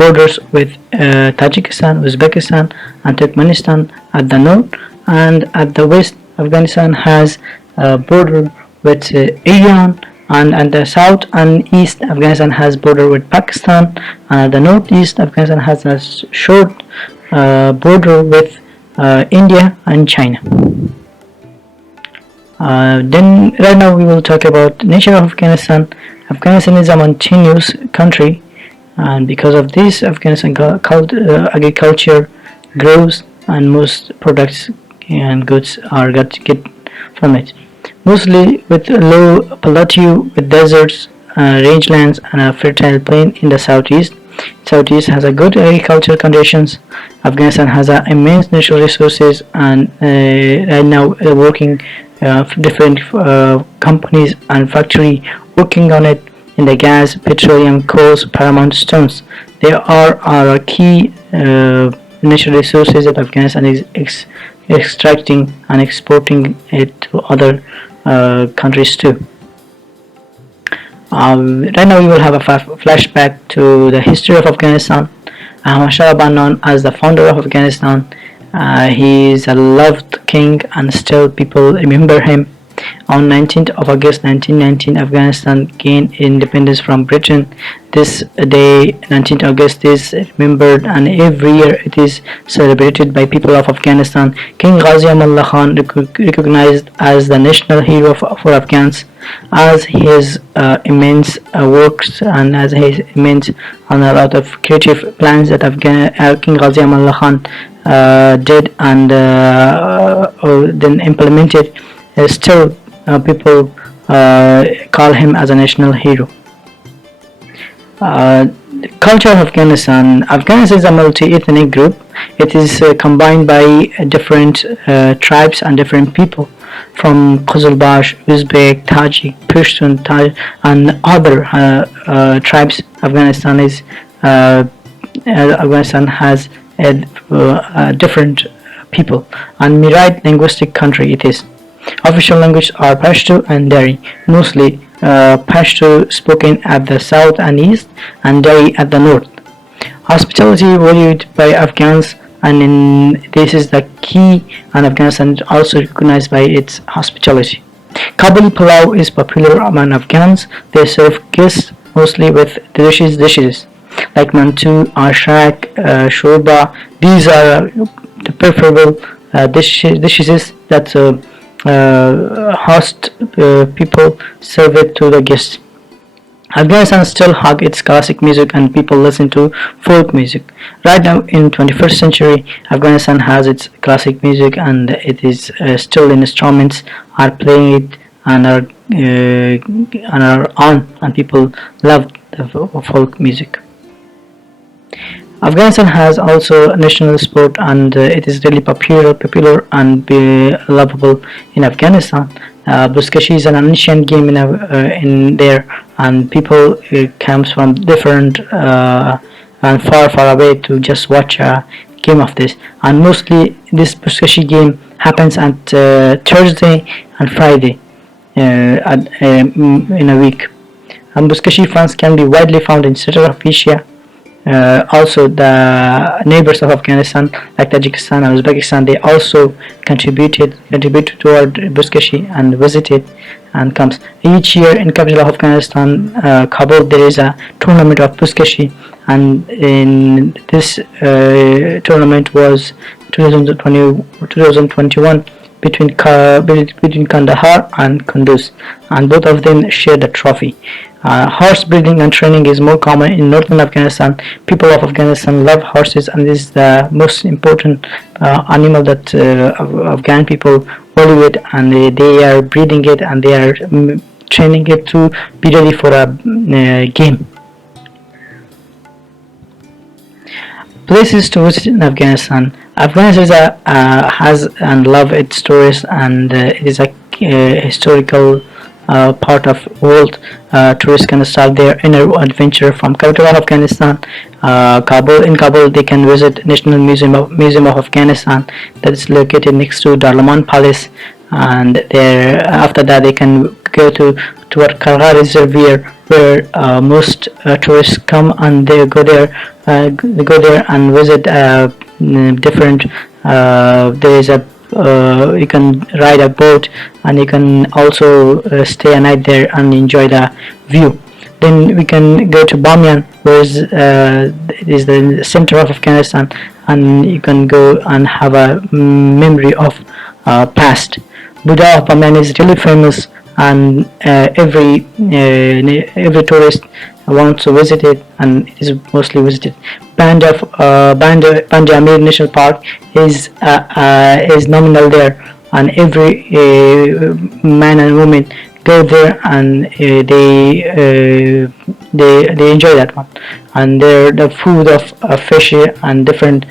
borders with Tajikistan, Uzbekistan, and Turkmenistan at the north, and at the west, Afghanistan has a border with Iran, and at the south and east, Afghanistan has border with Pakistan, and at the northeast, Afghanistan has a short border with India and China. Then right now we will talk about the nature of Afghanistan. Afghanistan is a mountainous country, and because of this, Afghanistan agriculture grows, and most products and goods are get from it. Mostly with low plateau with deserts, rangelands, and a fertile plain in the southeast. Southeast has a good agricultural conditions. Afghanistan has immense natural resources, and right now working different companies and factory working on it in the gas, petroleum, coals, paramount stones. They are key natural resources that Afghanistan is extracting and exporting it to other countries too. Right now we will have a flashback to the history of Afghanistan. Ahmad Shah Aban, known as the founder of Afghanistan, he is a loved king and still people remember him. On 19th of August 1919, Afghanistan gained independence from Britain. This day, 19th August, is remembered, and every year it is celebrated by people of Afghanistan. King Ghazi Amallah Khan, recognized as the national hero for Afghans, as his immense works and as his immense and a lot of creative plans that King Ghazi Amallah Khan did and then implemented. Still, people call him as a national hero. Culture of Afghanistan. Afghanistan is a multi-ethnic group. It is combined by different tribes and different people from Qazilbash, Uzbek, Tajik, Pushtun, and other tribes. Afghanistan has different people, and myriad linguistic country it is. Official languages are Pashto and Dari, mostly Pashto spoken at the south and east, and Dari at the north. Hospitality valued by Afghans, and this is the key, and Afghanistan is also recognized by its hospitality. Kabuli Palau is popular among Afghans. They serve guests mostly with delicious dishes like mantu, ashak, shorba. These are the preferable dishes that host people serve it to the guests. Afghanistan still hug its classic music, and people listen to folk music. Right now in 21st century, Afghanistan has its classic music, and it is still instruments are playing it and are on, and people love the folk music. Afghanistan has also a national sport, and it is really popular and lovable in Afghanistan. Buzkashi is an ancient game in there, and people comes from different and far away to just watch a game of this. And mostly this Buzkashi game happens at Thursday and Friday in a week. And Buzkashi fans can be widely found in Central of Asia. Also, the neighbors of Afghanistan like Tajikistan and Uzbekistan, they also contribute toward Buzkashi and visit it and comes each year in capital of Afghanistan, Kabul. There is a tournament of Buzkashi, and in this tournament was 2021 between Kandahar and Kunduz, and both of them share the trophy. Horse breeding and training is more common in northern Afghanistan. People of Afghanistan love horses, and this is the most important animal that Afghan people value it, and they are breeding it, and they are training it to be ready for a game. Places to visit in Afghanistan. Afghanistan has and love its stories, and it is a historical part of world. Tourists can start their inner adventure from capital of Afghanistan, Kabul. In Kabul, they can visit National Museum of Afghanistan that is located next to Darlaman Palace, and there after that they can go to Kargar Reservoir, where most tourists come, and they go there and visit different. There is a you can ride a boat, and you can also stay a night there and enjoy the view. Then we can go to Bamiyan, where it is the center of Afghanistan, and you can go and have a memory of past. Buddha of Bamiyan is really famous, and every tourist wants to visit it, and it is mostly visited. Banda Amir National Park is nominal there, and every man and woman go there, and they enjoy that one. And there the food of fish and different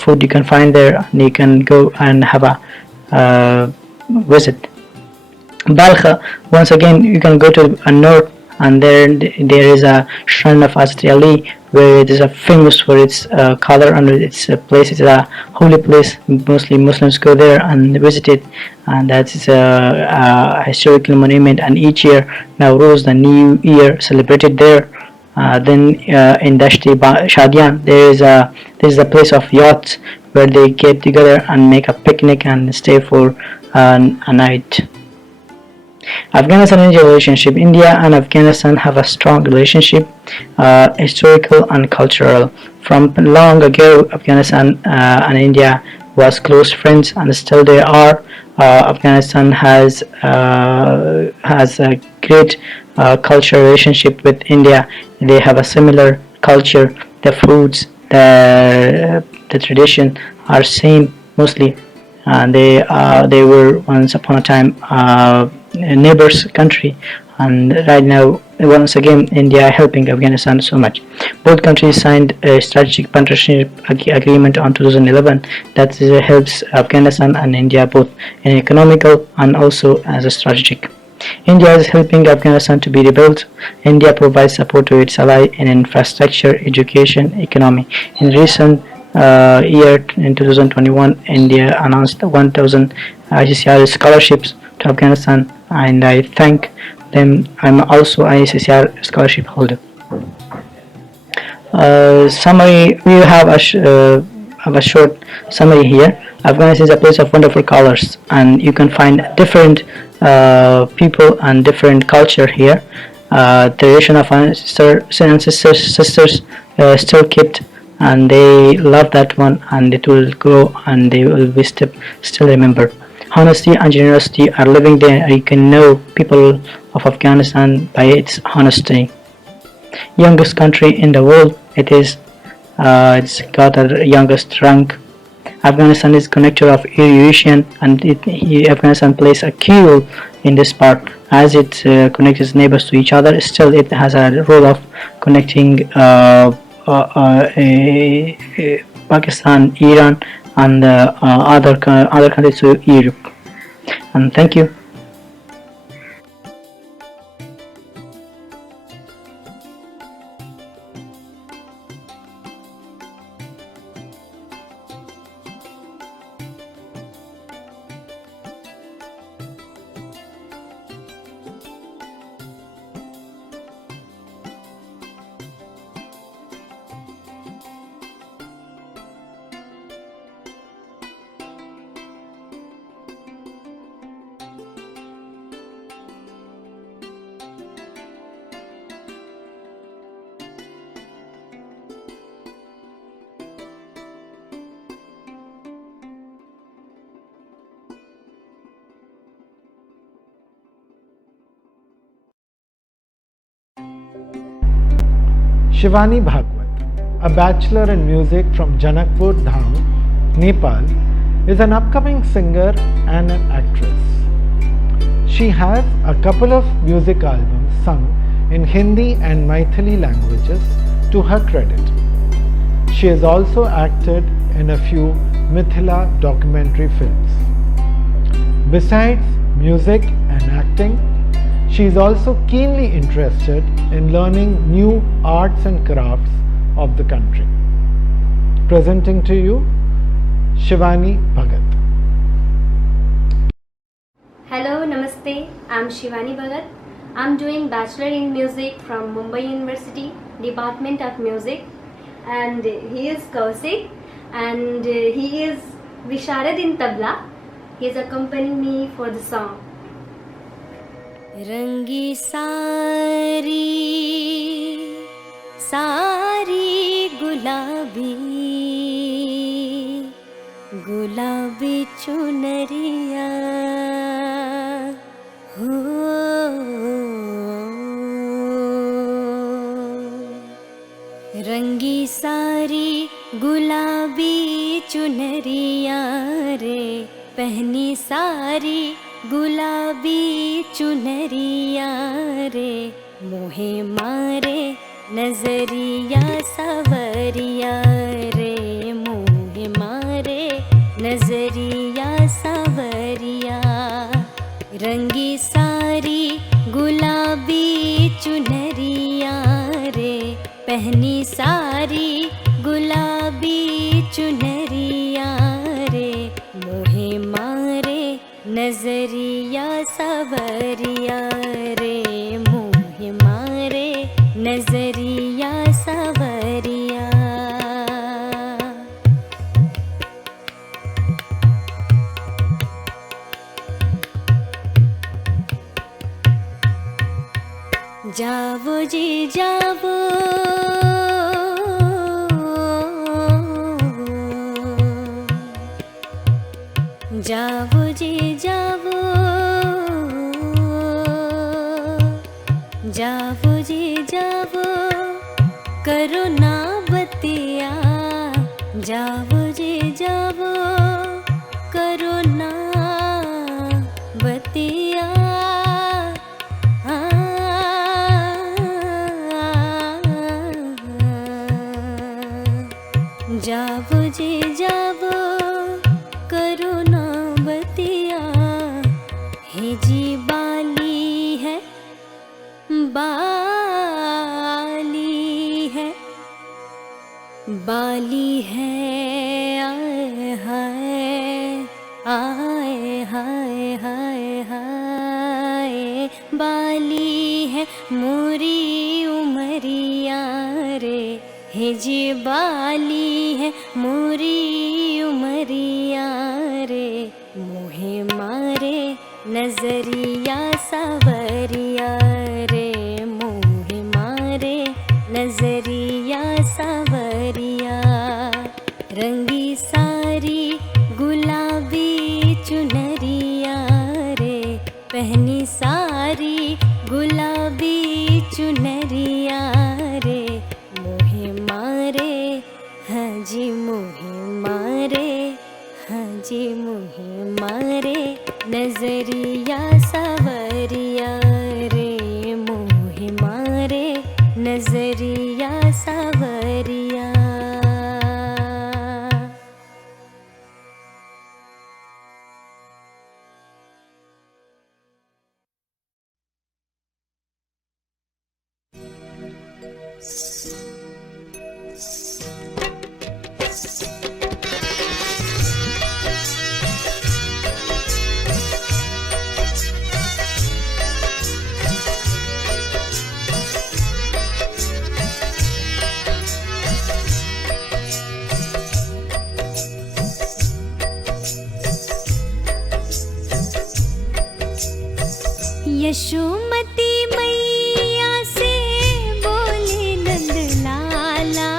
food you can find there, and you can go and have a visit. Balkh, once again you can go to north, and there is a shrine of Hazrat Ali, where it is famous for its color, and its place. It's a holy place. Mostly Muslims go there and visit it, and that is a historical monument. And each year, Nowruz, the New Year, celebrated there. Then in Dashti Shadian, there is a place of yachts where they get together and make a picnic and stay for a night. Afghanistan and India relationship. India and Afghanistan have a strong relationship, historical and cultural. From long ago, Afghanistan and India was close friends, and still they are. Afghanistan has a great cultural relationship with India. They have a similar culture. The foods, the tradition are same mostly, and they were once upon a time neighbors country, and right now once again India helping Afghanistan so much. Both countries signed a strategic partnership agreement on 2011 that helps Afghanistan and India both in economical and also as a strategic. India is helping Afghanistan to be rebuilt. India provides support to its ally in infrastructure, education, economy. In recent year, in 2021, India announced 1,000 ICCR scholarships to Afghanistan, and I thank them. I'm also ICCR scholarship holder. Summary: we have a short summary here. Afghanistan is a place of wonderful colors, and you can find different people and different culture here. Tradition of ancestors still kept, and they love that one, and it will grow, and they will be still remember. Honesty and generosity are living there. You can know people of Afghanistan by its honesty. Youngest country in the world, it's got the youngest rank. Afghanistan is connector of Eurasian, and Afghanistan plays a key role in this part as it connects its neighbors to each other. Still, it has a role of connecting Pakistan, Iran, and other countries to Europe. And thank you. Shivani Bhagwat, a bachelor in music from Janakpur Dham, Nepal, is an upcoming singer and an actress. She has a couple of music albums sung in Hindi and Maithili languages to her credit. She has also acted in a few Mithila documentary films. Besides music and acting, she is also keenly interested in learning new arts and crafts of the country. Presenting to you, Shivani Bhagat. Hello, Namaste. I'm Shivani Bhagat. I'm doing Bachelor in Music from Mumbai University, Department of Music. And he is Kaushik, and he is Visharad in Tabla. He is accompanying me for the song. रंगी सारी सारी गुलाबी गुलाबी चुनरिया हो रंगी सारी गुलाबी चुनरिया रे पहनी सारी गुलाबी चुनरिया रे मोहे मारे नजरिया सवरिया रे मोहे मारे नजरिया सवरिया रंगी सारी गुलाबी चुनरिया रे पहनी सारी गुलाबी चुनरिया रे मोहे मारे नजरिया सवरिया रे मोहे मारे नजरिया सवरिया जावो जी जावो, जावो जी जावो, जावो जी जावो, करो ना बतिया, जावो जी जावो, करो ना बतिया। जावो जी जावो, करो ना बतिया। हे जी बाली है, बाली है, बाली है, आए हाय, आए हाय हाय हाय, बाली है मोरी उमरिया रे। हे जी बाली है मोरी उमरिया रे, मोहे मारे नजरिया सावरिया रे, मोहे मारे नजरिया सावरिया। रंगी सारी गुलाबी चुनरिया रे, पहनी सारी गुलाबी चुनरिया रे, मोहे मारे, हाँ जी मोहे मारे, हाँ जी मोहे मारे नजरिया सावरिया रे, मोहे मारे नजरिया सावरिया। यशोमती मैया से बोले नंद लाला,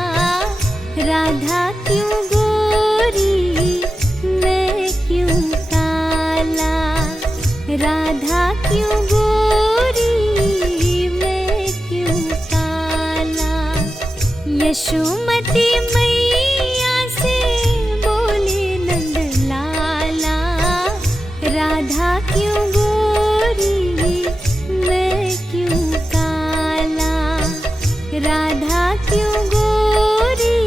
राधा क्यों गोरी मैं क्यों काला, राधा क्यों गोरी मैं क्यों काला। यशोमती मैया से बोले नंद लाला, राधा क्यों गोरी मैं क्यों काला, राधा क्यों गोरी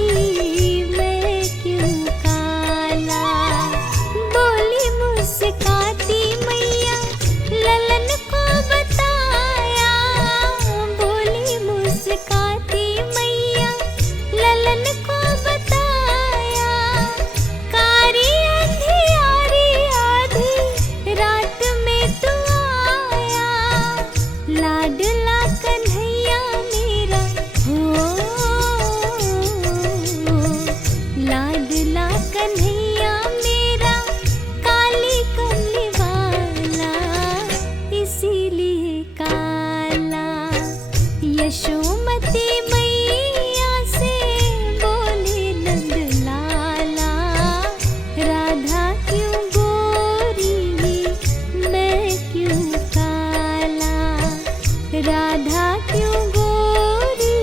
मैं क्यों काला। बोली मुस्काती मैया ललन को बताया, बोली मुस्काती मैया ललन को बताया। कारी अंधियारी आधी रात में तू आया, लाडला कन्हैया मेरा हो, लाडला कन्हैया मेरा काली कमली वाला, इसीलिए काला। यशोमती मैया से बोले नंद लाला, राधा क्यों गोरी मैं क्यों काला, राधा क्यों गोरी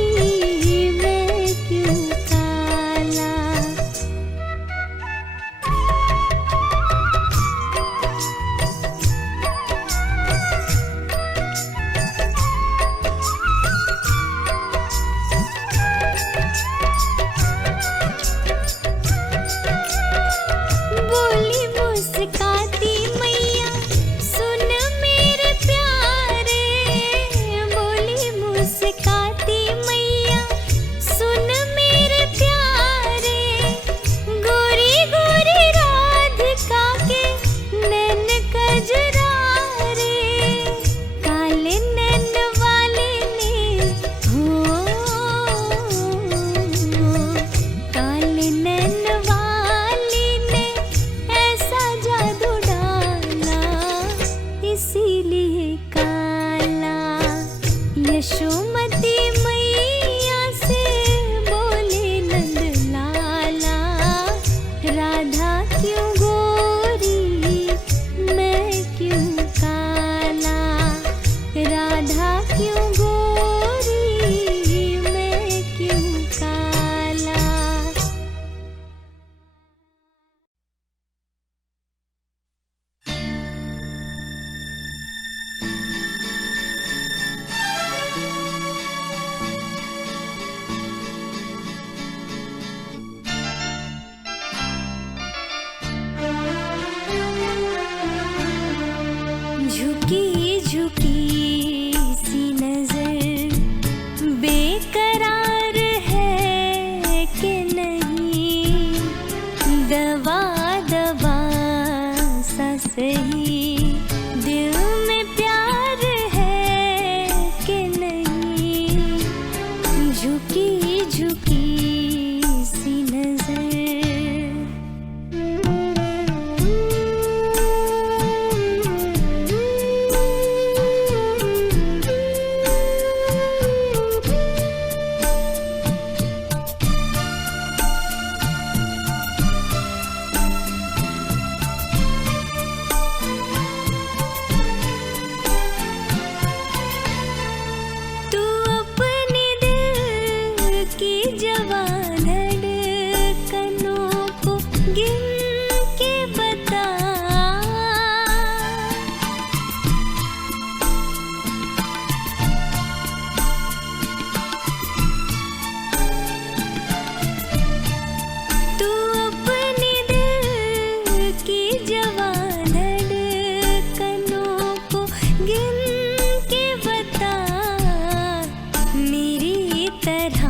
मैं क्यों काला। बोली मुस्काती मैया सुन मेरे प्यारे, बोली मुस्काती मैया सुन मेरे प्यारे। गोरी गोरी राधिका के नैन कजरारे, काले नैन वाले ने हो, काले नैन वाली ने ऐसा जादू राधा क्यों गोरी मैं क्यों काला, राधा क्यों गोरी मैं क्यों काला। झुकी झुकी सी नजर बेकरार है कि नहीं, दवा दवा सा सही दिल में प्यार है कि नहीं, झुकी झुकी सी नजर। तू अपने दिल की जवान धड़कनों को गिन के बता, तू अपने दिल की जवान धड़कनों को गिन के बता, मेरी तरह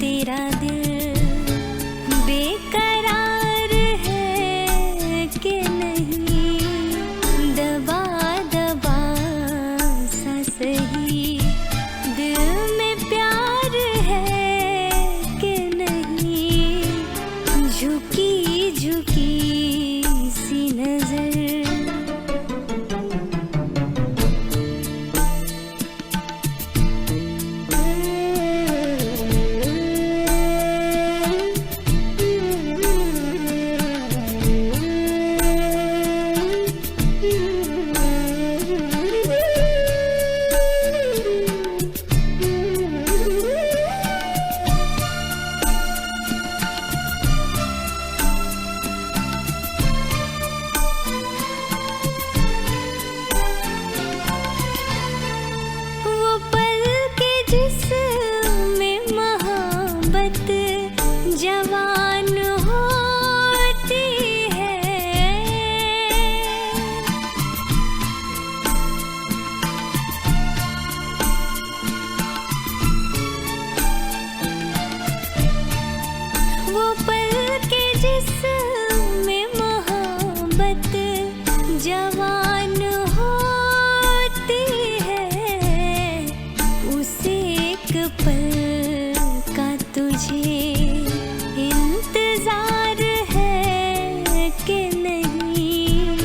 तेरा दिल बेकरार है कि नहीं, दबा दबा सा सही दिल में प्यार है कि नहीं, झुकी झुकी सी नजर। वो पल के जिसमें मोहब्बत जवान होती है, वो पल के जिसमें मोहब्बत जवान होती है, उसे एक पल का तुझे इंतजार है कि नहीं,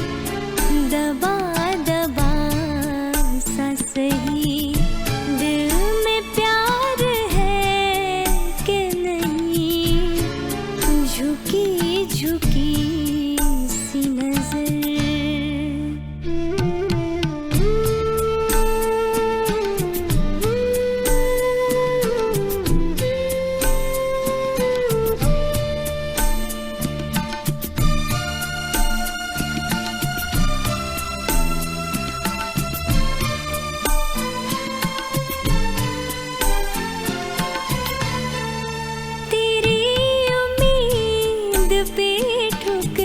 दबा दबा सा सही दिल में प्यार है कि नहीं, झुकी झुकी सी नजर। तेरी उम्मीद पे ठुकरा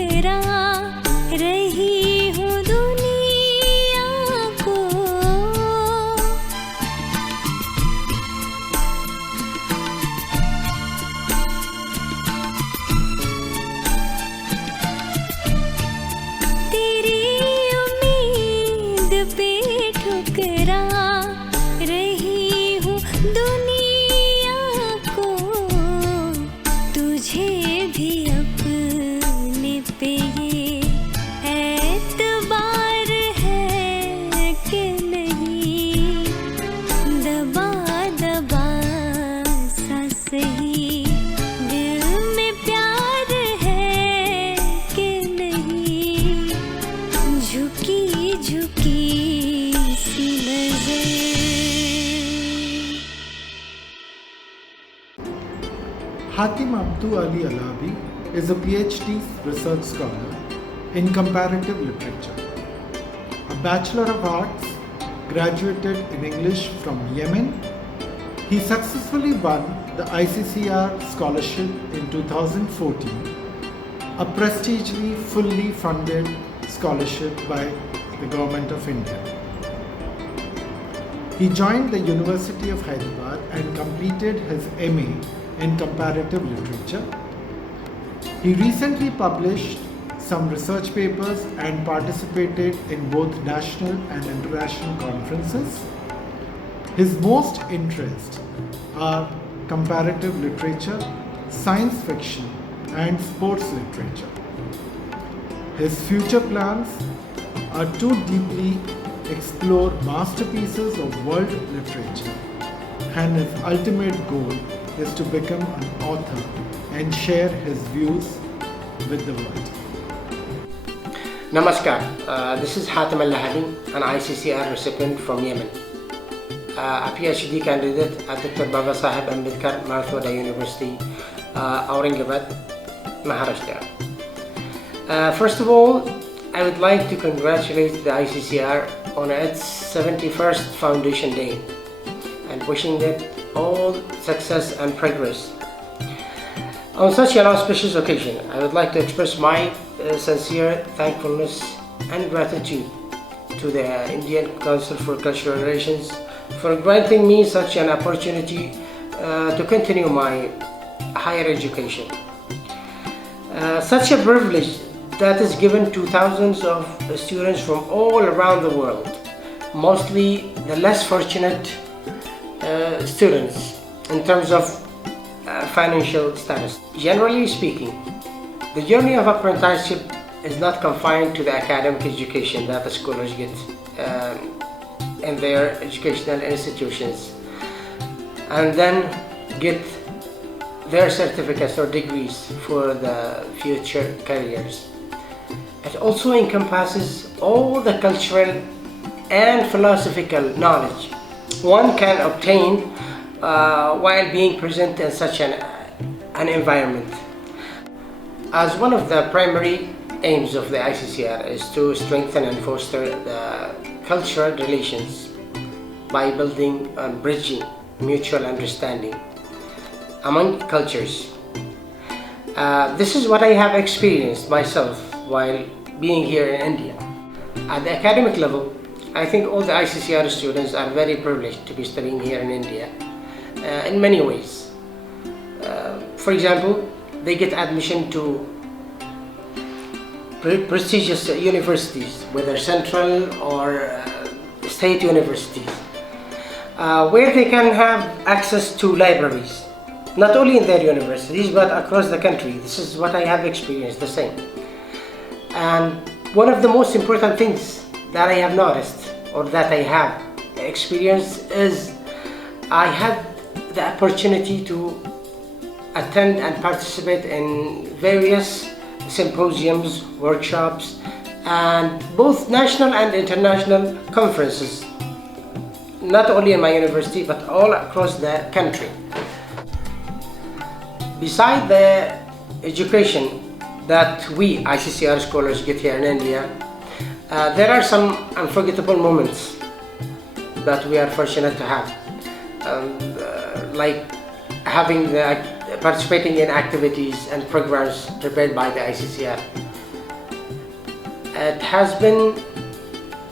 Ibrahim Abdu Ali Alabi is a PhD research scholar in comparative literature. A Bachelor of Arts, graduated in English from Yemen. He successfully won the ICCR scholarship in 2014, a prestigiously fully funded scholarship by the Government of India. He joined the University of Hyderabad and completed his MA in comparative literature. He recently published some research papers and participated in both national and international conferences. His most interests are comparative literature, science fiction, and sports literature. His future plans are to deeply explore masterpieces of world literature, and his ultimate goal is to become an author and share his views with the world. Namaskar, this is Hatem Al-Lahadi, an ICCR recipient from Yemen, a PhD candidate at Dr. Baba Saheb Ambedkar Marathwada University, Aurangabad, Maharashtra. First of all, I would like to congratulate the ICCR on its 71st Foundation Day and wishing it all success and progress. On such an auspicious occasion, I would like to express my sincere thankfulness and gratitude to the Indian Council for Cultural Relations for granting me such an opportunity to continue my higher education. Such a privilege that is given to thousands of students from all around the world, mostly the less fortunate students in terms of financial status. Generally speaking, the journey of apprenticeship is not confined to the academic education that the scholars get in their educational institutions and then get their certificates or degrees for the future careers. It also encompasses all the cultural and philosophical knowledge one can obtain while being present in such an environment. As one of the primary aims of the ICCR is to strengthen and foster the cultural relations by building and bridging mutual understanding among cultures. This is what I have experienced myself while being here in India. At the academic level, I think all the ICCR students are very privileged to be studying here in India in many ways. For example, they get admission to prestigious universities, whether central or state universities, where they can have access to libraries, not only in their universities but across the country. This is what I have experienced, the same. And one of the most important things that I have noticed or that I have experienced is I had the opportunity to attend and participate in various symposiums, workshops, and both national and international conferences, not only in my university but all across the country. Beside the education that we ICCR scholars get here in India, there are some unforgettable moments that we are fortunate to have, like participating in activities and programs prepared by the ICCR. It has been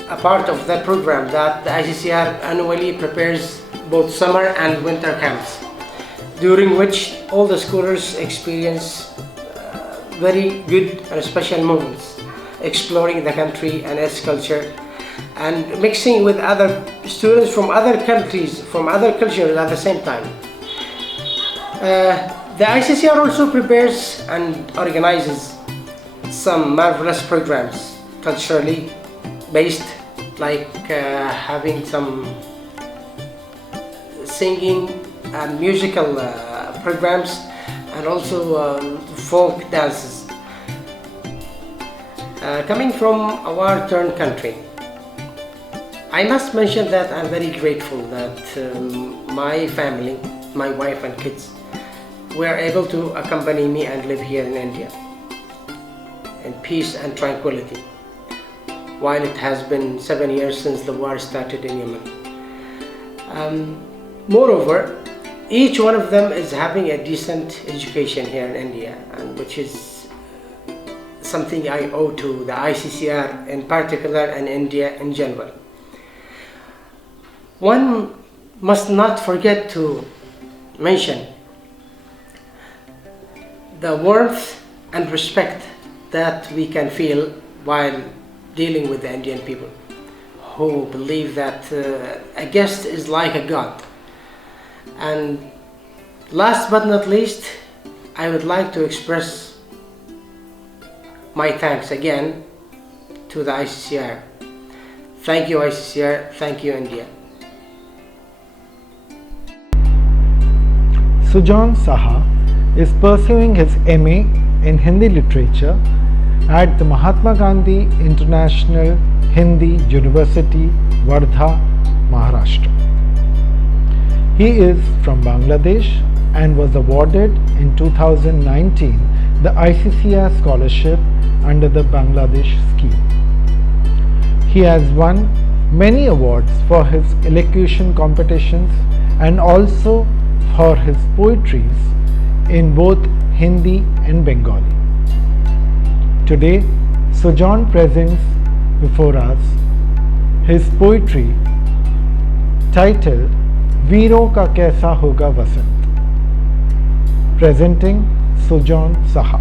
a part of the program that the ICCR annually prepares both summer and winter camps, during which all the scholars experience very good and special moments, exploring the country and its culture and mixing with other students from other countries, from other cultures at the same time. The ICCR also prepares and organizes some marvelous programs, culturally based, like having some singing and musical programs, and also folk dances. Coming from a war-torn country, I must mention that I'm very grateful that my family, my wife and kids, were able to accompany me and live here in India in peace and tranquility, while it has been 7 years since the war started in Yemen. Moreover, each one of them is having a decent education here in India, and which is something I owe to the ICCR in particular and India in general. One must not forget to mention the warmth and respect that we can feel while dealing with the Indian people, who believe that a guest is like a god. And last but not least, I would like to express my thanks again to the ICCR. Thank you, ICCR. Thank you, India. Sujan Saha is pursuing his MA in Hindi literature at the Mahatma Gandhi International Hindi University, Wardha, Maharashtra. He is from Bangladesh and was awarded in 2019 the ICCR scholarship under the Bangladesh scheme. He has won many awards for his elocution competitions and also for his poetries in both Hindi and Bengali. Today, Sujan presents before us his poetry titled Veeron Ka Kaisa Hoga Vasant, presenting Sujan Saha.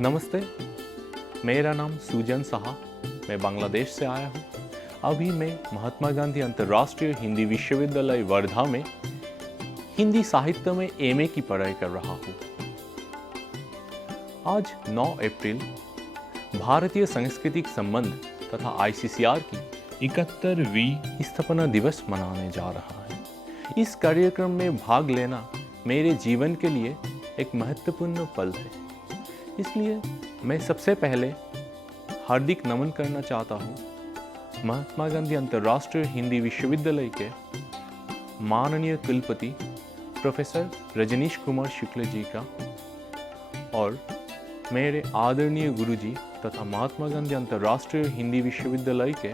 नमस्ते, मेरा नाम सुजन साहा, मैं बांग्लादेश से आया हूँ। अभी मैं महात्मा गांधी अंतर्राष्ट्रीय हिंदी विश्वविद्यालय वर्धा में हिंदी साहित्य में एमए की पढ़ाई कर रहा हूँ। आज 9 अप्रैल भारतीय सांस्कृतिक संबंध तथा आईसीसीआर की 71वीं स्थापना दिवस मनाने जा रहा है। इस कार्यक्रम में भाग लेना मेरे जीवन के लिए एक महत्वपूर्ण पल है। इसलिए मैं सबसे पहले हार्दिक नमन करना चाहता हूँ महात्मा गांधी अंतर्राष्ट्रीय हिंदी विश्वविद्यालय के माननीय कुलपति प्रोफेसर रजनीश कुमार शुक्ल जी का और मेरे आदरणीय गुरुजी तथा महात्मा गांधी अंतर्राष्ट्रीय हिंदी विश्वविद्यालय के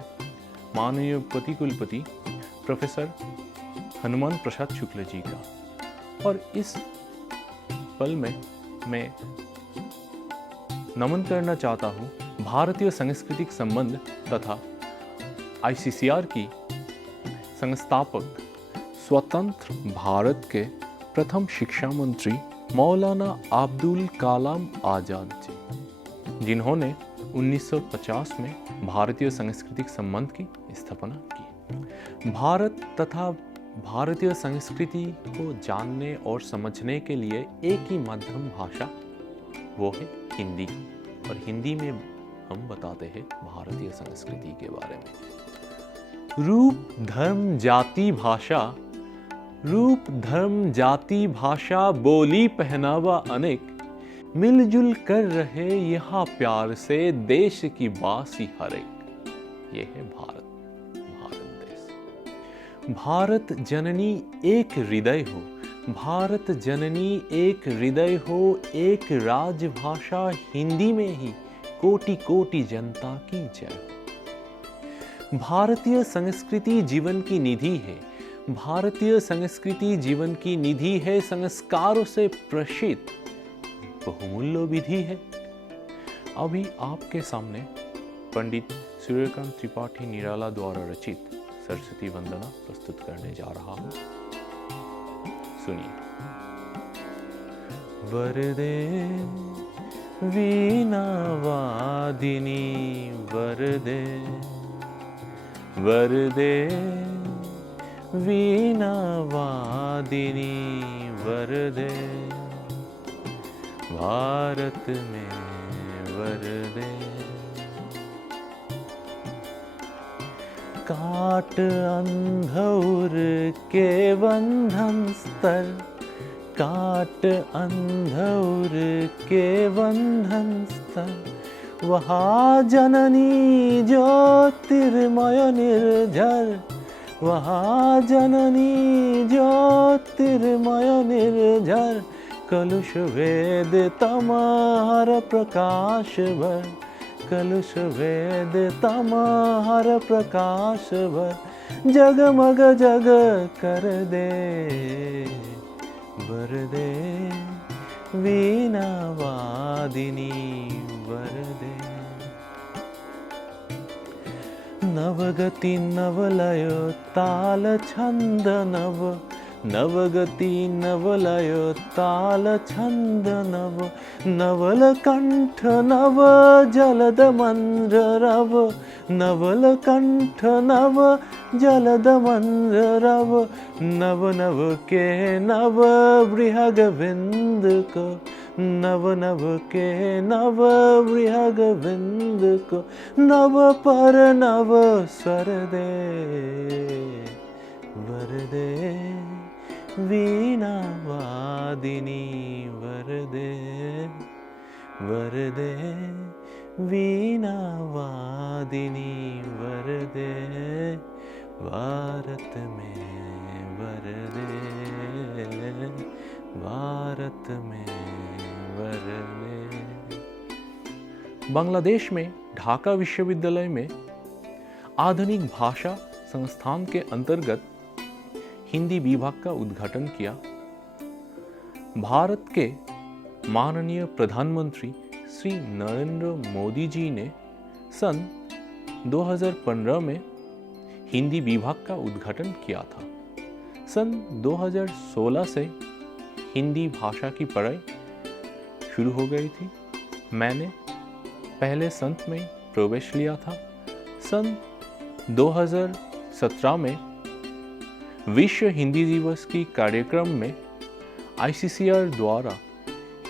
माननीय कुलपति प्रोफेसर हनुमान प्रसाद शुक्ल जी का। और इस पल में मैं नमन करना चाहता हूँ भारतीय सांस्कृतिक संबंध तथा आईसीसीआर की संस्थापक स्वतंत्र भारत के प्रथम शिक्षा मंत्री मौलाना अब्दुल कलाम आज़ाद जी, जिन्होंने 1950 में भारतीय सांस्कृतिक संबंध की स्थापना की। भारत तथा भारतीय संस्कृति को जानने और समझने के लिए एक ही माध्यम भाषा, वो है हिंदी। और हिंदी में हम बताते हैं भारतीय संस्कृति के बारे में। रूप धर्म जाति भाषा, रूप धर्म जाति भाषा बोली पहनावा अनेक, मिलजुल कर रहे यहाँ प्यार से देश की बासी हर एक। ये है भारत, भारत देश। भारत जननी एक हृदय हो, भारत जननी एक हृदय हो, एक राजभाषा हिंदी में ही कोटि कोटि जनता की जय हो। भारतीय संस्कृति जीवन की निधि है, भारतीय संस्कृति जीवन की निधि है, संस्कारों से प्रसिद्ध बहुमूल्य विधि है। अभी आपके सामने पंडित सूर्यकांत त्रिपाठी निराला द्वारा रचित सरस्वती वंदना प्रस्तुत करने जा रहा हूँ। सुनिए। वरदे वीणा वादिनी वरदे, वरदे वीणा वादिनी वरदे, भारत में वरदे। काट अंधौर के बंधन स्तर, काट अंधौर के बंधन स्तर। वहाँ जननी ज्योतिर्मय निर्झर, वहाँ जननी ज्योतिर्मय निर्झर। कलुष भेद तमहर प्रकाश भर, कलुष भेद तमहर प्रकाश भर। जगमग जग कर दे वर दे, वीणा वादिनी वर दे। नवगति नवलय ताल छंद नव, नवगति नवलय ताल छंद नव। नवल कंठ नव जलद मंद्र रव, नवल कंठ नव जलद मंद्र रव। नव नव के नव बृहग बिंद को, नव नव के नव बृहग बिंद को। नव पर नव स्वर दे वर दे, वीणा वादिनी वर दे वर दे, वीणा वादिनी वर दे। भारत में वर दे, भारत में वर दे। बांग्लादेश में ढाका विश्वविद्यालय में आधुनिक भाषा संस्थान के अंतर्गत हिंदी विभाग का उद्घाटन किया। भारत के माननीय प्रधानमंत्री श्री नरेंद्र मोदी जी ने सन 2015 में हिंदी विभाग का उद्घाटन किया था। सन 2016 से हिंदी भाषा की पढ़ाई शुरू हो गई थी। मैंने पहले संत में प्रवेश लिया था। सन 2017 में विश्व हिंदी दिवस की कार्यक्रम में ICCR द्वारा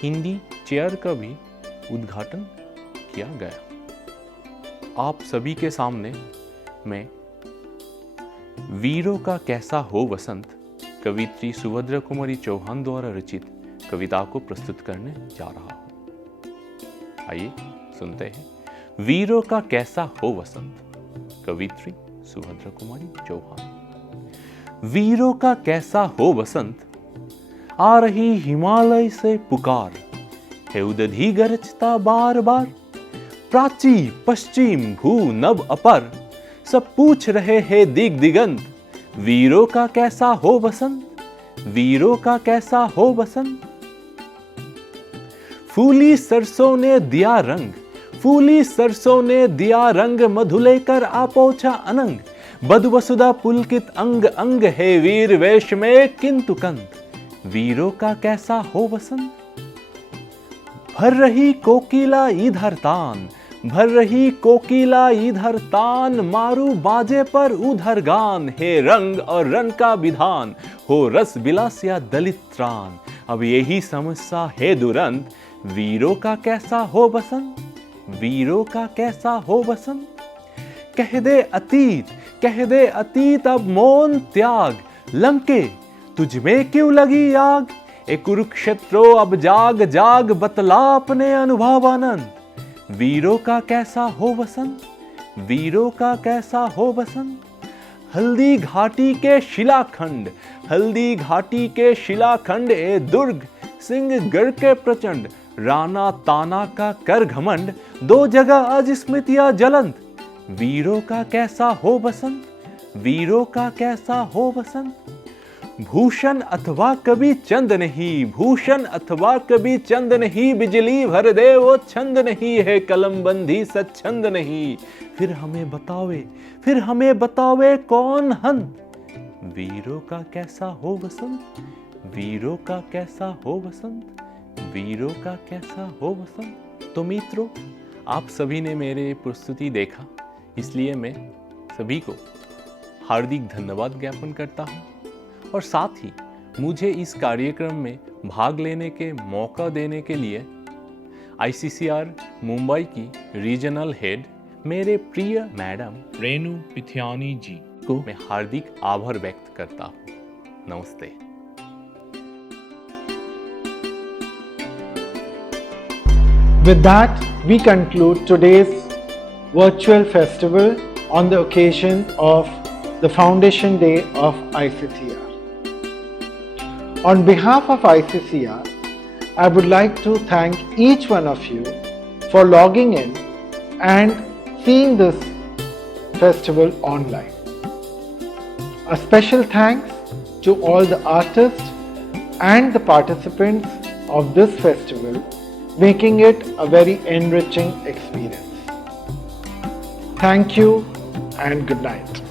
हिंदी चेयर का भी उद्घाटन किया गया। आप सभी के सामने मैं वीरों का कैसा हो वसंत कवित्री सुभद्रा कुमारी चौहान द्वारा रचित कविता को प्रस्तुत करने जा रहा हूं। आइए सुनते हैं वीरों का कैसा हो वसंत, कवित्री सुभद्रा कुमारी चौहान। वीरों का कैसा हो वसंत, आ रही हिमालय से पुकार है उदधि गरजता बार बार। प्राची पश्चिम भू नभ अपर, सब पूछ रहे हैं दिग दिगंत। वीरों का कैसा हो वसंत, वीरों का कैसा हो वसंत। फूली सरसों ने दिया रंग, फूली सरसों ने दिया रंग। मधु लेकर आ पहुंचा अनंग, बधु वसुधा पुलकित अंग अंग है वीर वेश में किंतु कंत। वीरों का कैसा हो वसंत। भर रही कोकिला इधर तान, भर रही कोकिला इधर तान। मारू बाजे पर उधर गान, हे रंग और रंग का विधान। हो रस बिलास या दलित त्राण, अब यही समस्या है दुरंत। वीरों का कैसा हो वसंत, वीरों का कैसा हो वसंत। कह दे अतीत, कह दे अतीत अब मौन त्याग। लंके तुझ में क्यों लगी आग, ए कुरुक्षेत्रो अब जाग जाग। बतला अपने अनुभव आनंद। वीरों का कैसा हो वसंत, वीरों का कैसा हो वसंत। हल्दी घाटी के शिलाखंड, हल्दी घाटी के शिलाखंड। ए दुर्ग सिंह गढ़ के प्रचंड, राणा ताना का कर घमंड। दो जगह आज स्मृतियां ज्वलंत। वीरों का कैसा हो वसंत, वीरों का कैसा हो वसंत। भूषण अथवा कभी चंद नहीं, भूषण अथवा कभी चंद नहीं। बिजली भर दे वो छंद नहीं है, कलमबंदी सच्छंद नहीं। फिर हमें बतावे, फिर हमें बतावे कौन हंत। वीरों का कैसा हो वसंत, वीरों का कैसा हो वसंत, वीरों का कैसा हो वसंत। तो मित्रों, आप सभी ने मेरे प्रस्तुति देखा, इसलिए मैं सभी को हार्दिक धन्यवाद ज्ञापन करता हूँ। और साथ ही मुझे इस कार्यक्रम में भाग लेने के मौका देने के लिए ICCR मुंबई की रीजनल हेड मेरे प्रिय मैडम रेणु पिथियानी जी को मैं हार्दिक आभार व्यक्त करता हूँ। नमस्ते। With that, we conclude today's virtual festival on the occasion of the Foundation Day of ICCR. On behalf of ICCR, I would like to thank each one of you for logging in and seeing this festival online. A special thanks to all the artists and the participants of this festival, making it a very enriching experience. Thank you and good night.